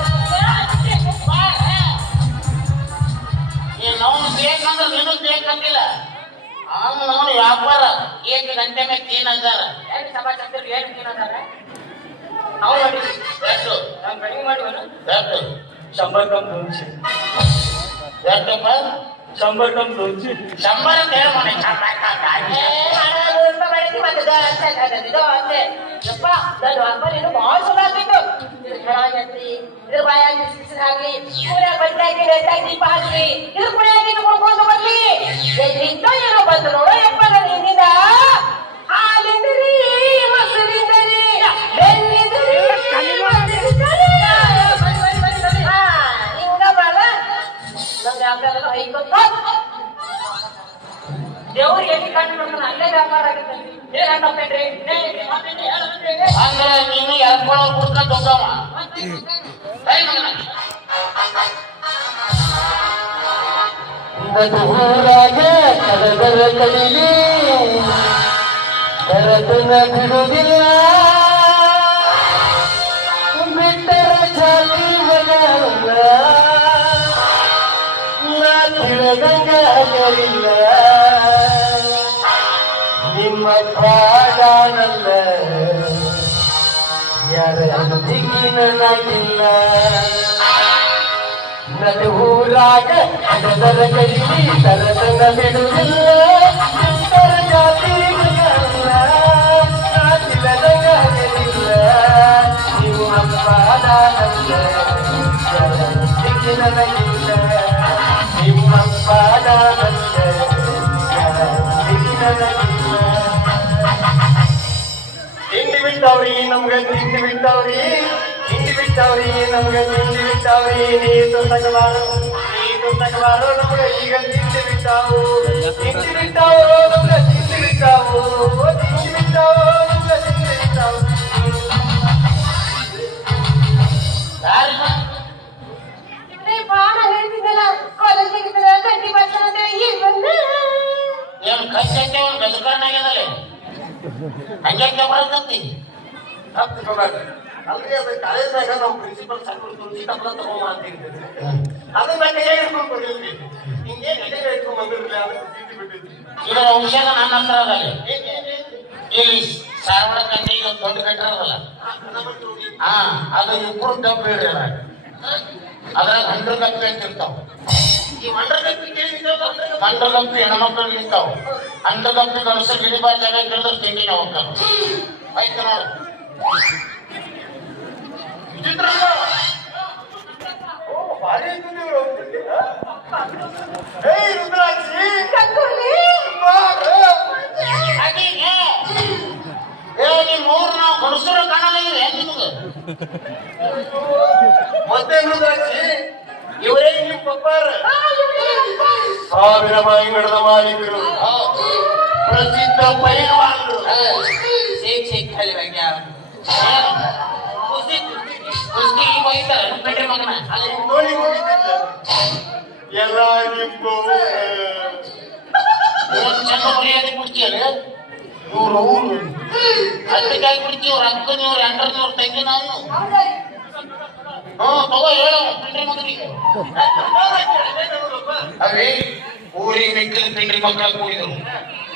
ನಾವು ಬೇಕಂದ್ರೆ ನಿನಗ್ ಬೇಕಂತಿಲ್ಲ ಅವನು ವ್ಯಾಪಾರ 1 ಗಂಟೆ ಮೇಲೆ 3000 ಏನು ಸಮಾಚಾರ ಏನು ತಿನ್ನೋದಾರೆ ನಾವು ಮಾಡಿ ಎಷ್ಟು ನಾನು ಕಡಿಮೆ ಮಾಡುವನು ಎಷ್ಟು 100 ಗ್ರಾಮ್ दोनशे ಎಷ್ಟಪ್ಪ 100 ಗ್ರಾಮ್ 200 100 ಅಂತ ಹೇಳಿ ಮಾಡಿ ದೇವ್ರು ಎಲ್ಲಿ ಕಂಡು ನೋಡ್ತಾನೆ ಅಲ್ಲೇ ವ್ಯಾಪಾರ ಆಗುತ್ತೆ. ಏನಾಗ್ತೇನ್ರಿ ಅಂದ್ರೆ ನೀನು ಎಲ್ಕೊಳ್ಳೋ ಕುಡ್ಕೊಂಡು ಹೋಗವ ಊರಾಗ ಕರದರ ಕಡಿಲಿ ಕರತನ ಬಿಡುವುದಿಲ್ಲ ಬಿಟ್ಟರ ಜಾತಿ ಮಗಲ್ಲ ನಾ ತಿಳಿದಂಗ ಆಗಲಿಲ್ಲ ನಿಮ್ಮ ಪಾಡಾನಲ್ಲ ಯಾರ ಅನುತಿಗಿ ನನಗಿಲ್ಲ ನನ್ನ ಊರಾಗ ಕರದರ ಕಡಿಲಿ ಕರತನ ಬಿಡುವುದಿಲ್ಲ ಬಿಟ್ಟರ ಜಾತಿ ಮಗಲ್ಲ ನಾ ತಿಳಿದಂಗ ಆಗಲಿಲ್ಲ ನಿಮ್ಮ ಪಾಡಾನಲ್ಲ ಯಾರ ಅನುತಿಗಿ ನನಗಿಲ್ಲ ನಿಮ್ಮ ಪಾಡಾನಲ್ಲ ಯಾರ ಅನುತಿಗಿ ನನಗಿಲ್ಲ ಹಿಂಡಿ ಬಿಟ್ಟವ್ರಿ ನಮ್ಗ ಹಿಂಡಿ ಬಿಟ್ಟವ್ರಿ ಹಿಂಡಿ ಬಿಟ್ಟವ್ರಿ ನಮ್ಗ ಹಿಂಡಿ ಬಿಟ್ಟವ್ರಿ ನೀರು ತಗಬಾರು ನಮ್ಗ ಈಗ ಹಿಂಡಿ ಬಿಟ್ಟಾವು ಹಿಂಡಿ ಬಿಟ್ಟಾವು ನಮ್ಗ ಹಿಂಡಿ ಬಿಟ್ಟಾವು ಹಿಂಡಿ ಬಿಟ್ಟಾವು ನಮ್ಗ ಹಿಂಡಿ ಬಿಟ್ಟಾವು ಯಾರಿಗ ಇವನೇ ಬಾಣ ಹೇಳ್ತಿದ್ದಲ್ಲ ಕಾಲೇಜ್ ಗಂಟಿ ಮಾಡ್ತಾನೆ ಅಂತ ಈಗ ಬಂದ ಏನ್ ಕಚ್ಚೆ ಒಂದು ಗಜಕರ್ನಾಗ್ಯದಲ್ಲ ಹಂಗೆ ಬರ್ತಂತಿ ಅಲ್ರಿ ಅದು ಕಾಲೇಜ್ನಾಗ ನಾವು ಪ್ರಿನ್ಸಿಪಲ್ ಸಾಕು ತುಳಸಿ ತಪ್ಪಲ ತಗೊಂಡ್ಬಂತೀವಿ ಅದನ್ನ ಕೈಯಾಗ ಹಿಡ್ಕೊಂಡು ಬಂದಿಲ್ರಿ ಹಿಂಗೇನ್ ಎಡೆಗೆ ಹಿಡ್ಕೊಂಡ್ ಬಂದಿರ್ಲಿ ಅದಕ್ಕೆ ಚೀಟಿ ಬಿಟ್ಟಿದ್ವಿ ಇದರ ಔಷಧ ನನ್ನ ಹತ್ರ ಅದಲ್ಲ ಇಲ್ಲಿ ಸಾರವಾಡ ಕಂಡಿ ದೊಡ್ಡ ಕಟ್ಟಿರದಲ್ಲ ಹಾ ಅದು ಇಬ್ಬರು ಡಬ್ಬು ಹೇಳ್ರಿ ಅದ್ರಾಗ 100 ಗಪ್ಪಿ ಅಂತ ಇರ್ತಾವ ಈ ಮಂಡಲಕ್ಕೆ ಕೇಳಿದ್ದಲ್ಲ ಗಂಡು ಗಪ್ಪಿ ಹೆಣ್ಮಕ್ಳು ನಿಂತಾವ 100 ಗಪ್ಪಿ ಗಣಸರು ಗಿಡಿಬಾರ್ ಜಾಗ ಕೇಳಿದ್ರೆ ತಿಂಡಿ ಹೋಗ್ತಾವ ಆಯ್ತು ನೋಡು ಚಿತ್ರಲ್ಲ ಓ ಭಾರಿ ಇದ್ದೀವಿ ಏಯ್ ರುದ್ರಾಕ್ಷಿ ಅದೀಗೆ ಏ ನಿಮ್ ಊರ್ ನಾವು ಗಣಸರು ಕಾಣಲ್ಲ ನಿಮ್ಗೆ ಮತ್ತೆ ರುದ್ರಾಕ್ಷಿ ಇವರೇ ನಿಮ್ ಪಪ್ಪಾರ ಸಾವಿರ ಬಾಯಿ ನಡೆದ ಮಾಲೀಕರು ಪ್ರಸಿದ್ಧ ಪೈಲ್ವಾನರು ಕುಸ್ತಿ ಹೋಗಿದ್ದಾರೆ ಬಿಡ್ರಿ ಮಗನ ಅಲ್ಲಿ ನೋಡಿ ಹೋಗಿದ್ದಿಲ್ಲ ಎಲ್ಲ ನಿಂಬು ಚಂದ ಮರ್ಯಾದೆ ಕೊಡ್ತೀಯಲ್ಲ ಇವ್ರು ಊರು ಅದಕ್ಕಾಗಿ ಬಿಡ್ತೀವಿ ಇವ್ರ ಅಕ್ಕನ ಇವ್ರ ಎಂಟರ್ನ ಇವ್ರ ತಂಗಿ ನಾನು ತಗೋ ಹೇಳ ಪಿಂಡ್ರಿ ಮಗನಿಗೆ ಅದೇ ಊರಿಗೆ ಮೆಕ್ಕಿದ ಪಿಂಡ್ರಿ ಮಕ್ಕಳ ಕೂಡಿದ್ರು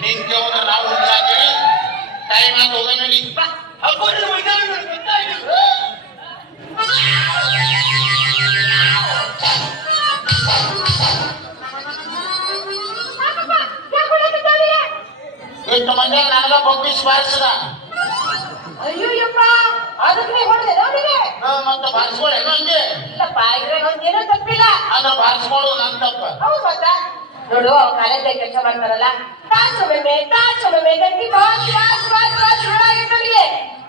ನಿಂಗೆ ಹೋದ್ರೆ ನಾವು ಹಾಕಿ ಟೈಮ್ ಆಗಿ ಹೋಗ ನಡಿ ಎಷ್ಟು ಮಂದಿ ನನಗ ಬೊಬ್ಬಿಸ್ ಬಾರಿಸದ ಅಯ್ಯೋಯ್ಯಪ್ಪ ಅದಕ್ಕೆ ಹೊಡೆದೆ ಅವನಿಗೆ ಮತ್ತೆ ಬಾರಿಸ್ಕೊಳ್ಳಿ ಹಂಗೆ ಇಲ್ಲಪ್ಪ ಇದ್ರಾಗ ಒಂದೇನೋ ತಪ್ಪಿಲ್ಲ ಅಂದ್ರೆ ಬಾರಿಸ್ಕೊಳ್ಳೋದು ನನ್ನ ತಪ್ಪ ಹೌದು ಮತ್ತ ನೋಡು ಅವ್ರ ಕಾಲೇಜ್ ಕೆಲಸ ಮಾಡ್ತಾರಲ್ಲ ತಾಸೊಮ್ಮೆ ಗಂಟಿ ಬಾಸ್ ನೋಡಾಗಿದ್ದವರಿಗೆ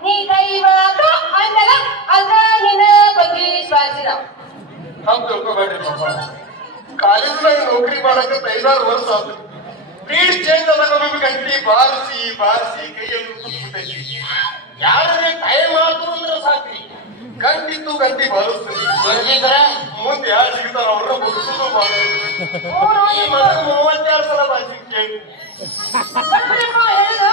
ನೀ ಕೈ ಮಾತು ಅಂದಲ್ಲ ಅದ ನಿನ್ನ ಬಗ್ಗೆ ಸ್ವಾಸಿದ ನಾವು ತಿಳ್ಕೊಬೇಡ್ರಿ ಪಾಪ ಕಾಲೇಜ್ನಾಗ ನೌಕರಿ ಮಾಡಕ್ಕೆ 5-6 ವರ್ಷ ಆಯ್ತು ಬ್ರೀಡ್ ಚೇಂಜ್ ಆದಾಗ ನಮಗೆ ಗಂಟಿ ಬಾರಿಸಿ ಕೈಯಲ್ಲಿ ಕೂತ್ಬಿಟ್ಟೈತಿ ಯಾರೇ ಟೈಮ್ ಆದ್ರು ಅಂದ್ರೆ ಸಾಕ್ರಿ ಗಂಟಿತ್ತು ಗಂಟಿ ಬಾರಿಸ್ತೀವಿ ಬರ್ದಿದ್ರೆ ಮುಂದೆ ಯಾರು ಸಿಗ್ತಾರ ಅವ್ರ ಬದುಕುದು ಈ ಮಗ 32 ಸಲ ಬಾರಿಸಿ ಕೇಳಿ ಹೇಳುದು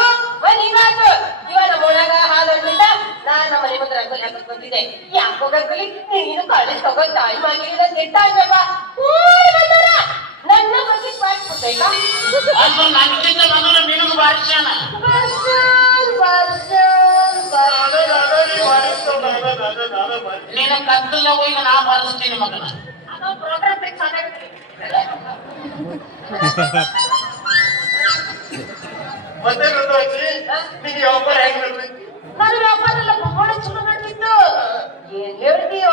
ಒಂದೀಗಾತು ಇವಾಗ ಮೊಳಗ ಹಾಲಿಂದ ನಾನು ನಮ್ಮ ಮನೆ ಮುಂದೆ ರಂಗೋಲಿ ಹಾಕಕ್ ಬಂದಿದ್ದೆ ಯಾಕೋ ರಂಗೋಲಿ ನೀನು ಕಾಲೇಜ್ ತಗೋ ಟೈಮ್ ಆಗಿಲ್ಲ ಕೆಟ್ಟ ಅಂದಪ್ಪ ಬಂದವರ ನನ್ನ ಬಗ್ಗೆ ಸ್ವಾಯಿಸ್ಬಿಡ್ಬೇಕಾ ಅಂದ್ರೆ ನನಗಿಂತ ಮೊದಲು ನಿನಗೆ ಬಾರಿಸ್ಯಾನ ನಿನ್ನ ಕತ್ತಲ ಹೋಗಿ ನಾ ಬಾರಿಸ್ತೀನಿ ಮಗನ ಪ್ರೋಗ್ರಾಮ್ ಫಿಕ್ಸ್ ಆಗಿರ್ತೀವಿ ಮತ್ತೆ ಗೊತ್ತಾಯ್ತಿ ನಿಂಗೆ ವ್ಯಾಪಾರ ಹೆಂಗ್ ನಡ್ದೈತಿ ನಾನು ವ್ಯಾಪಾರ ಎಲ್ಲ ಬಹಳ ಚಲೋ ಮಾಡ್ತಿತ್ತು ಏನ್ ಹೇಳ್ತೀಯೋ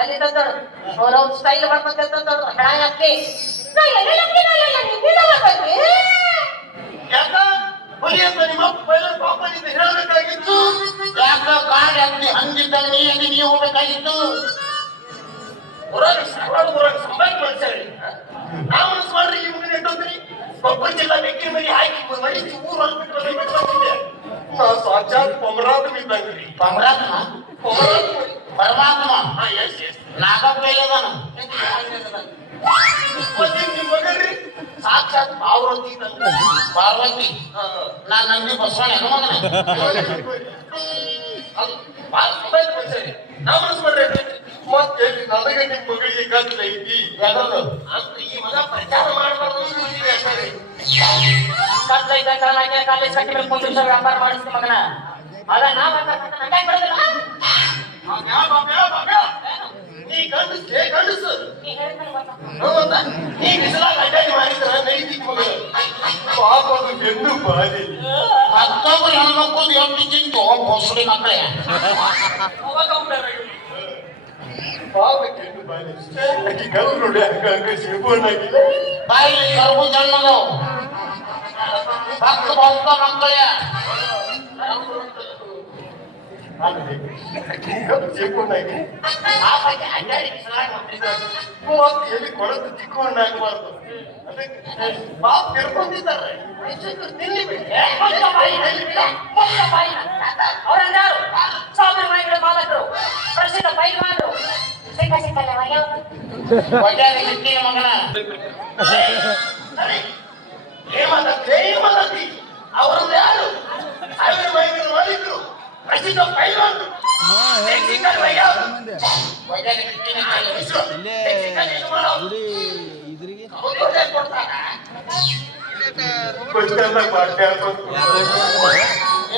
ಅಲ್ಲಿ ತಂದೋಡು ಅವ್ರವ್ರ ಸ್ಟೈಲ್ ಮಾಡ್ಕೊಂತ ಹಣ ಹಾಕಿ ನಾ ಎಲ್ಲ ನಿಂದಿಲ್ಲ ಮಾಡ್ಬೇಕು ಯಾಕ ಬರೀ ಅಂತ ನಿಮ್ಮ ಪೈಲಟ್ ಪಾಪ ನಿಂದ ಹೇಳ್ಬೇಕಾಗಿತ್ತು ಯಾಕ ಕಾಡ್ ಹಾಕ್ತಿ ಹಂಗಿದ್ದಾಗ ನೀ ಎಲ್ಲಿ ನೀವು ಹೋಗ್ಬೇಕಾಗಿತ್ತು ಹೊರಗೆ ಸಂಬಾಯಿ ಮಾಡ್ಸಾರಿ ನಾ ಮನಸ್ಸು ಮಾಡ್ರಿ ಈ ಮುಗಿದ ಎಟ್ಟೋದ್ರಿ ಕೊಪ್ಪಳ ಜಿಲ್ಲಾ ಬೆಕ್ಕಿನ ಮರಿ ಹಾಕಿ ಮರಿಸಿ ಊರು ಹೊರಬಿಟ್ಟು ಬಂದಿದ್ದೆ ನಾ ಸಾಕ್ಷಾತ್ ಪಮರಾತ್ಮ ಇದ್ದಂಗ್ರಿ ಪರಮಾತ್ಮ ಪರಮಾತ್ಮ ನಾಗಪ್ಪ ಎಲ್ಲದಾನ ಮತ್ತೆ ನಿಮ್ ಮಗನ್ರಿ ಸಾಕ್ಷಾತ್ ಪಾರ್ವತಿ ಇದ್ದಂಗ್ರಿ ಪಾರ್ವತಿ ನಾನ್ ನಂದಿ ಬಸವಣ್ಣ ಹೆಣ್ಣು ಮಗನ ಅದು ಭಾಳ ಸಂಬಾಯಿ ಮಾಡ್ಸಾರಿ ನಾ ಮನಸ್ಸು ಮಾಡ್ರಿ ಮತ್ತೆ ನನಗೆ ನಿಮ್ ಮಗಳಿಗೆ ಗಂಟ್ಲ ಐತಿ ಯಾಕಂದ್ರೆ ಅಂತ ಈ ಮಗ ಪ್ರಚಾರ ಮಾಡಬಾರ್ದು ಕಾಲೇಜ್ ಕಟ್ಟಿಬೇಕು 1 ವರ್ಷ ವ್ಯಾಪಾರ ಮಾಡಿಸ್ತೀನಿ ಮಗನ ಅದ ನಾ ನೀ ಗಂಡಸು ನೀ ನೀ ಬಿಸಿಲಾಗ ಅಡ್ಡಾಡಿ ಮಾಡಿದ್ರ ನೈತಿಕ್ ಮಗ ಪಾಪ ಅದು ಗೆದ್ದು ಬಾರಿ ಮತ್ತೊಬ್ಬರು ಹೆಣ್ಮಕ್ಳು ಎಷ್ಟು ಚಿಂತು ಹೊಸಡಿ ಮಕ್ಕಳೇ ಪಾಪ ಗೆದ್ದು ಬಾರಿ ಗಂಡು ನೋಡಿ ಹಂಗ ಸಿಡ್ಕೊಂಡಾಗಿಲ್ಲ ಬಾಯಿ ಕರ್ಬು ಜನ್ಮದವು ಪಕ್ಕ ಮಕ್ಕಳೇ ಚಿಕ್ಕಣ್ಣಾಗಿ ಆ ಬಗ್ಗೆ ಅಡ್ಡಾಡಿ ಸಲಾಡ್ ಮಾಡ್ತಿದ್ದಾರೆ. ಎಲ್ಲಿ ಕೊಳತು ಚಿಕ್ಕವನ್ನಾಗಬಾರ್ದು ಅದಕ್ಕೆ ಪಾಪ ತಿಳ್ಕೊಂಡಿದ್ದಾರೆ ತಿನ್ನಿ ಬಿಡಿ. ಮೊದಲ ಬಾಯಿ ಹೇಳಿಲ್ಲ, ಮೊದಲ ಬಾಯಿ ಅವರನ್ನಾರು ಸಾವಿರ ಮನೆಗಳ ಮಾಲಕರು, ಪ್ರಸಿದ್ಧ ಪೈಲ್ವಾನರು, ಸಿಕ್ಕಲ್ಲ ವೈದ್ಯಾರಿ ಸಿಕ್ಕಿಯ ಮಗನ ಹೇಮದತ್ತಿ ಅವರದ್ದು ಯಾರು ಸಾವಿರ ಮೈಗಳ ಮಾಲೀಕರು ಪ್ರಸಿದ್ಧ ಪೈಲ್ವಾನರು ವೈದ್ಯಾರಿ ಸಿಕ್ಕಿನ ಗುಡಿ ಇದ್ರಿಗೆ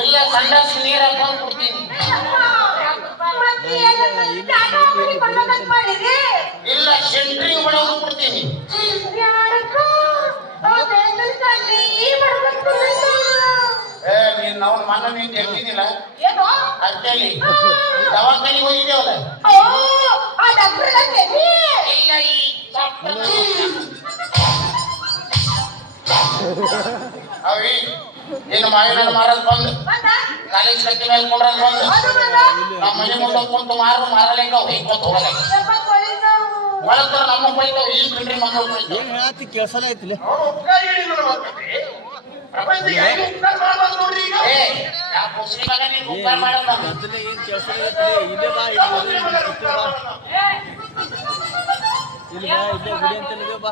ಎಲ್ಲ ಸಂಡಾಸಿ ನೀರು ಹಾಕೊಂಡು ಕೊಡ್ತೀನಿ. ಇಲ್ಲ ಸೆಂಟ್ರಿಂಗ್ ಮಾಡೋದು ಕೊಡ್ತೀನಿ. ನೀನ್ ನಾವು ಮನ ನೀನ್ ಹೇಳ್ತಿದ್ದಿಲ್ಲ ಅಂತೇಳಿ ದವಾಖಾನಿಗೆ ಹೋಗಿದ್ದೇವಲ್ಲ. ಇಲ್ಲ ಈ ಅವಿ ಏನು ಮಾವಿನ ಮಾರದ್ ಬಂದು ಕಾಲೇಜ್ ಕಟ್ಟಿ ಮೇಲೆ ಕೊಂಡ್ರದ್ ಬಂದು ನಮ್ಮ ಮನೆ ಮುಂದೆ ಕುಂತು ಮಾರಲಿಂಗ ಹೊಯ್ಕೊಂತ ಹೋಗಲ್ಲ ಒಳಗ್ತಾರ ನಮ್ಮ ಬೈತಾವ ಈ ಬಿಡ್ರಿ ಮಕ್ಕಳು ಬೈತಾವ. ಏನ್ ಹೇಳತ್ತಿ ಕೆಲ್ಸನ ಐತಿಲ್ಲ ಏ ಯಾವ ಮುಸ್ಲಿಂ ಮಗ ನೀನ್ ಉಪಕಾರ ಮಾಡಲ್ಲ. ಅದನ್ನ ಏನ್ ಕೆಲ್ಸನ ಐತಿ ಇಲ್ಲೇ ಬಾ ಇಲ್ಲಿ ಗುಡಿ ಅಂತ ಬಾ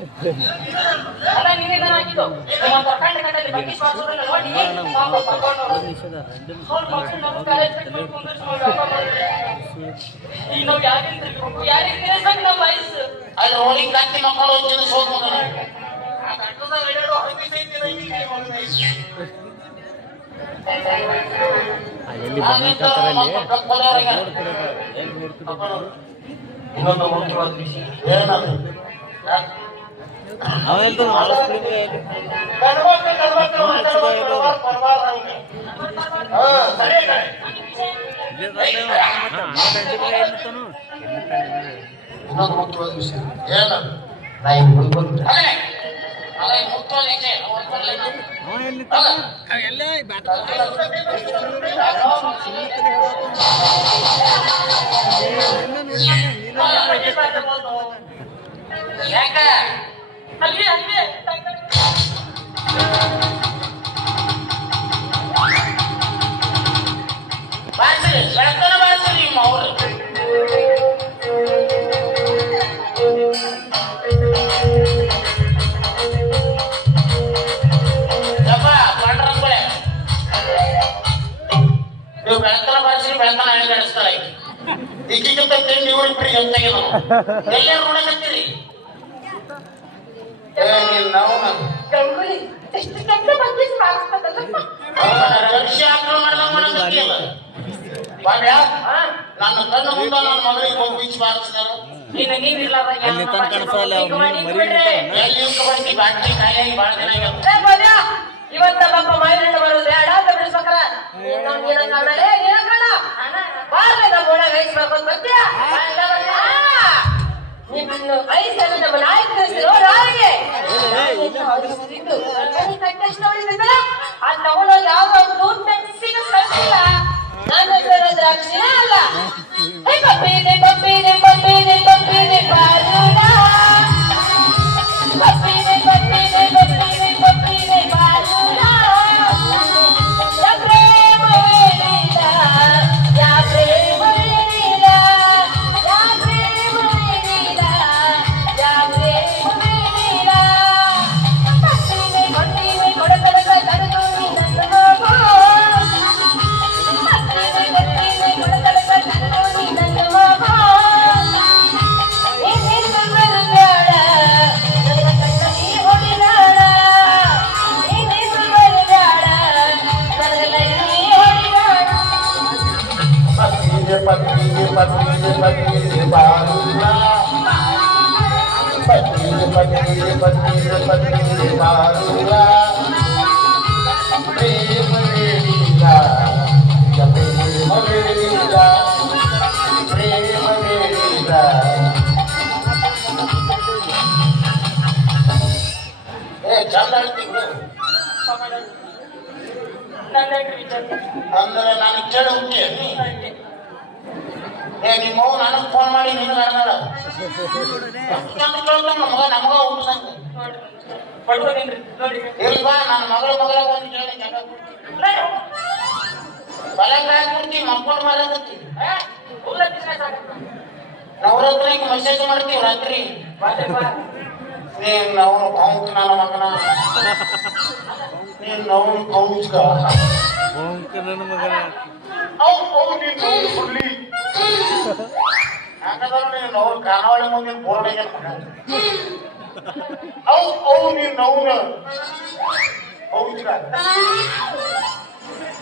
ಅಲ್ಲಿ ರೋಡಿಗೆ ಕತ್ತಿ ಮಕ್ಕಳು ಸೋದ್ ಮಗನ ಎಲ್ಲಿ ಬಂದಂತಾರಲ್ಲಿ ಇನ್ನೊಂದು ಮುಖ್ಯವಾದ ವಿಷಯ ಏನದು ಇನ್ನೊಂದು ಮುಖ್ಯವಾದ ವಿಷಯ ಏನದು ನಾ ಈಗ ಹುಡುಗ ಯಾಕ ಬಾರಿಸ್ರಿ ಬೆಳತನ ಬಾರಿಸ್ರಿ ನಿಮ್ಮ ಅವರು ನೀವು ಬೆಳತನ ಬಾರಿಸ್ರಿ ಬೆಳತನ ಅಣಿಗಾಡಿಸ್ತಾರ ಈಗಿಗಿಂತ ತಿಂಡಿ ಇವ್ರಿಬ್ರಿಗೆ ಎಂತಾಗಿ ನಾವು ಎಲ್ಲರೂ ನೋಡಕತ್ತೀರಿ ನಾವು ನನ್ನ ಕಣ್ಣು ಮುಂದ ನನ್ನ ಮಗಳಿಗೆ ಹೋಗಿ ಬೀಚ್ ಬಾರಿಸಿದಾರ ಬಾಟ್ಲಿ ಕಾಯಿಯಾಗಿ ಬಾಳ ದಿನ ಇವತ್ತ ಪಾಪ ಮಾವಿನ ಬರೋದು ಬೇಡ ಬಿಡಿಸ್ಬೇಕಾರ ಬಾರ್ಲೆ ನಮ್ಮ ಒಳಗೆ ಐಸ್ ಮಾಡ್ಕೊಂಡು ಬರ್ತೀಯಾ ನಿಮ್ಮನ್ನು ಐಸ್ ನಮ್ಮ ನಾಯಕರಿಸಿರೋ ರಾಯಿಗೆ ಕಟ್ಟೆಷ್ಟು ನೋಡಿದ್ರಲ್ಲ ಅದು ತಗೊಂಡೋಗಿ ಯಾವ ಟೂತ್ ಪೆನ್ಸಿಲ್ ಕಳಿಸಿಲ್ಲ ನಾನು ದ್ರಾಕ್ಷಿನ ಅಲ್ಲ ಪಪ್ಪೀನೆ ಪಪ್ಪೀನೆ ಪಪ್ಪೀನೆ ಪಪ್ಪೀನೆ ಬಾರುಣ ಪಪ್ಪೀನೆ ಪಪ್ಪೀನೆ ಪಪ್ಪೀನೆ ಪಪ್ಪೀನೆ ಬಾರುಣ ಚಂದ ಹೇಳ್ತೀನಿ ಅಂದ್ರೆ ನಾನು ಕೇಳಿ ಹುಟ್ಟಿ ಏ ನಿಮ್ಮವ್ ನನಗ್ ಫೋನ್ ಮಾಡಿ ನಿನಗೆ ಅರ್ನಾಡ ಚಂದ ಕೇಳ್ತಾನ ಮಗ ನಮಗ ಹುಟ್ಟದಂಗ ಇಲ್ವಾ ನನ್ನ ಮಗಳ ಒಂದು ಕೇಳಿ ಬಲಂಗ ಹಾಕ್ಬಿಡ್ತೀವಿ ಮಕ್ಕೊಂಡು ಮಾರಾಕತ್ತಿ ನವರಾತ್ರಿಗೆ ಮೆಸೇಜ್ ಮಾಡ್ತೀವಿ ರಾತ್ರಿ ನೀನ್ ಅವನು ಕೌಂಟ್ ನನ್ನ ಮಗನ ನೀನ್ ಅವನು ಕೌಂಚ್ಕ ಹಾಗಾದ್ರೆ ನೀನು ಅವ್ರ ಖಾನಾವಳಿ ಮುಂದಿನ ಬೋರ್ಡ್ ಅವು ನೀನ್ ಅವನ ಕೌಂಚ್ಕ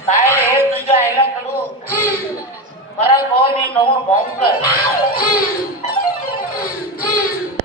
ತಾಯಿ ತುಜ ಎಲ್ಲ ಕಡು ಬರಕ್ ನೀನ್ ಅವನು ಬಾಂಬ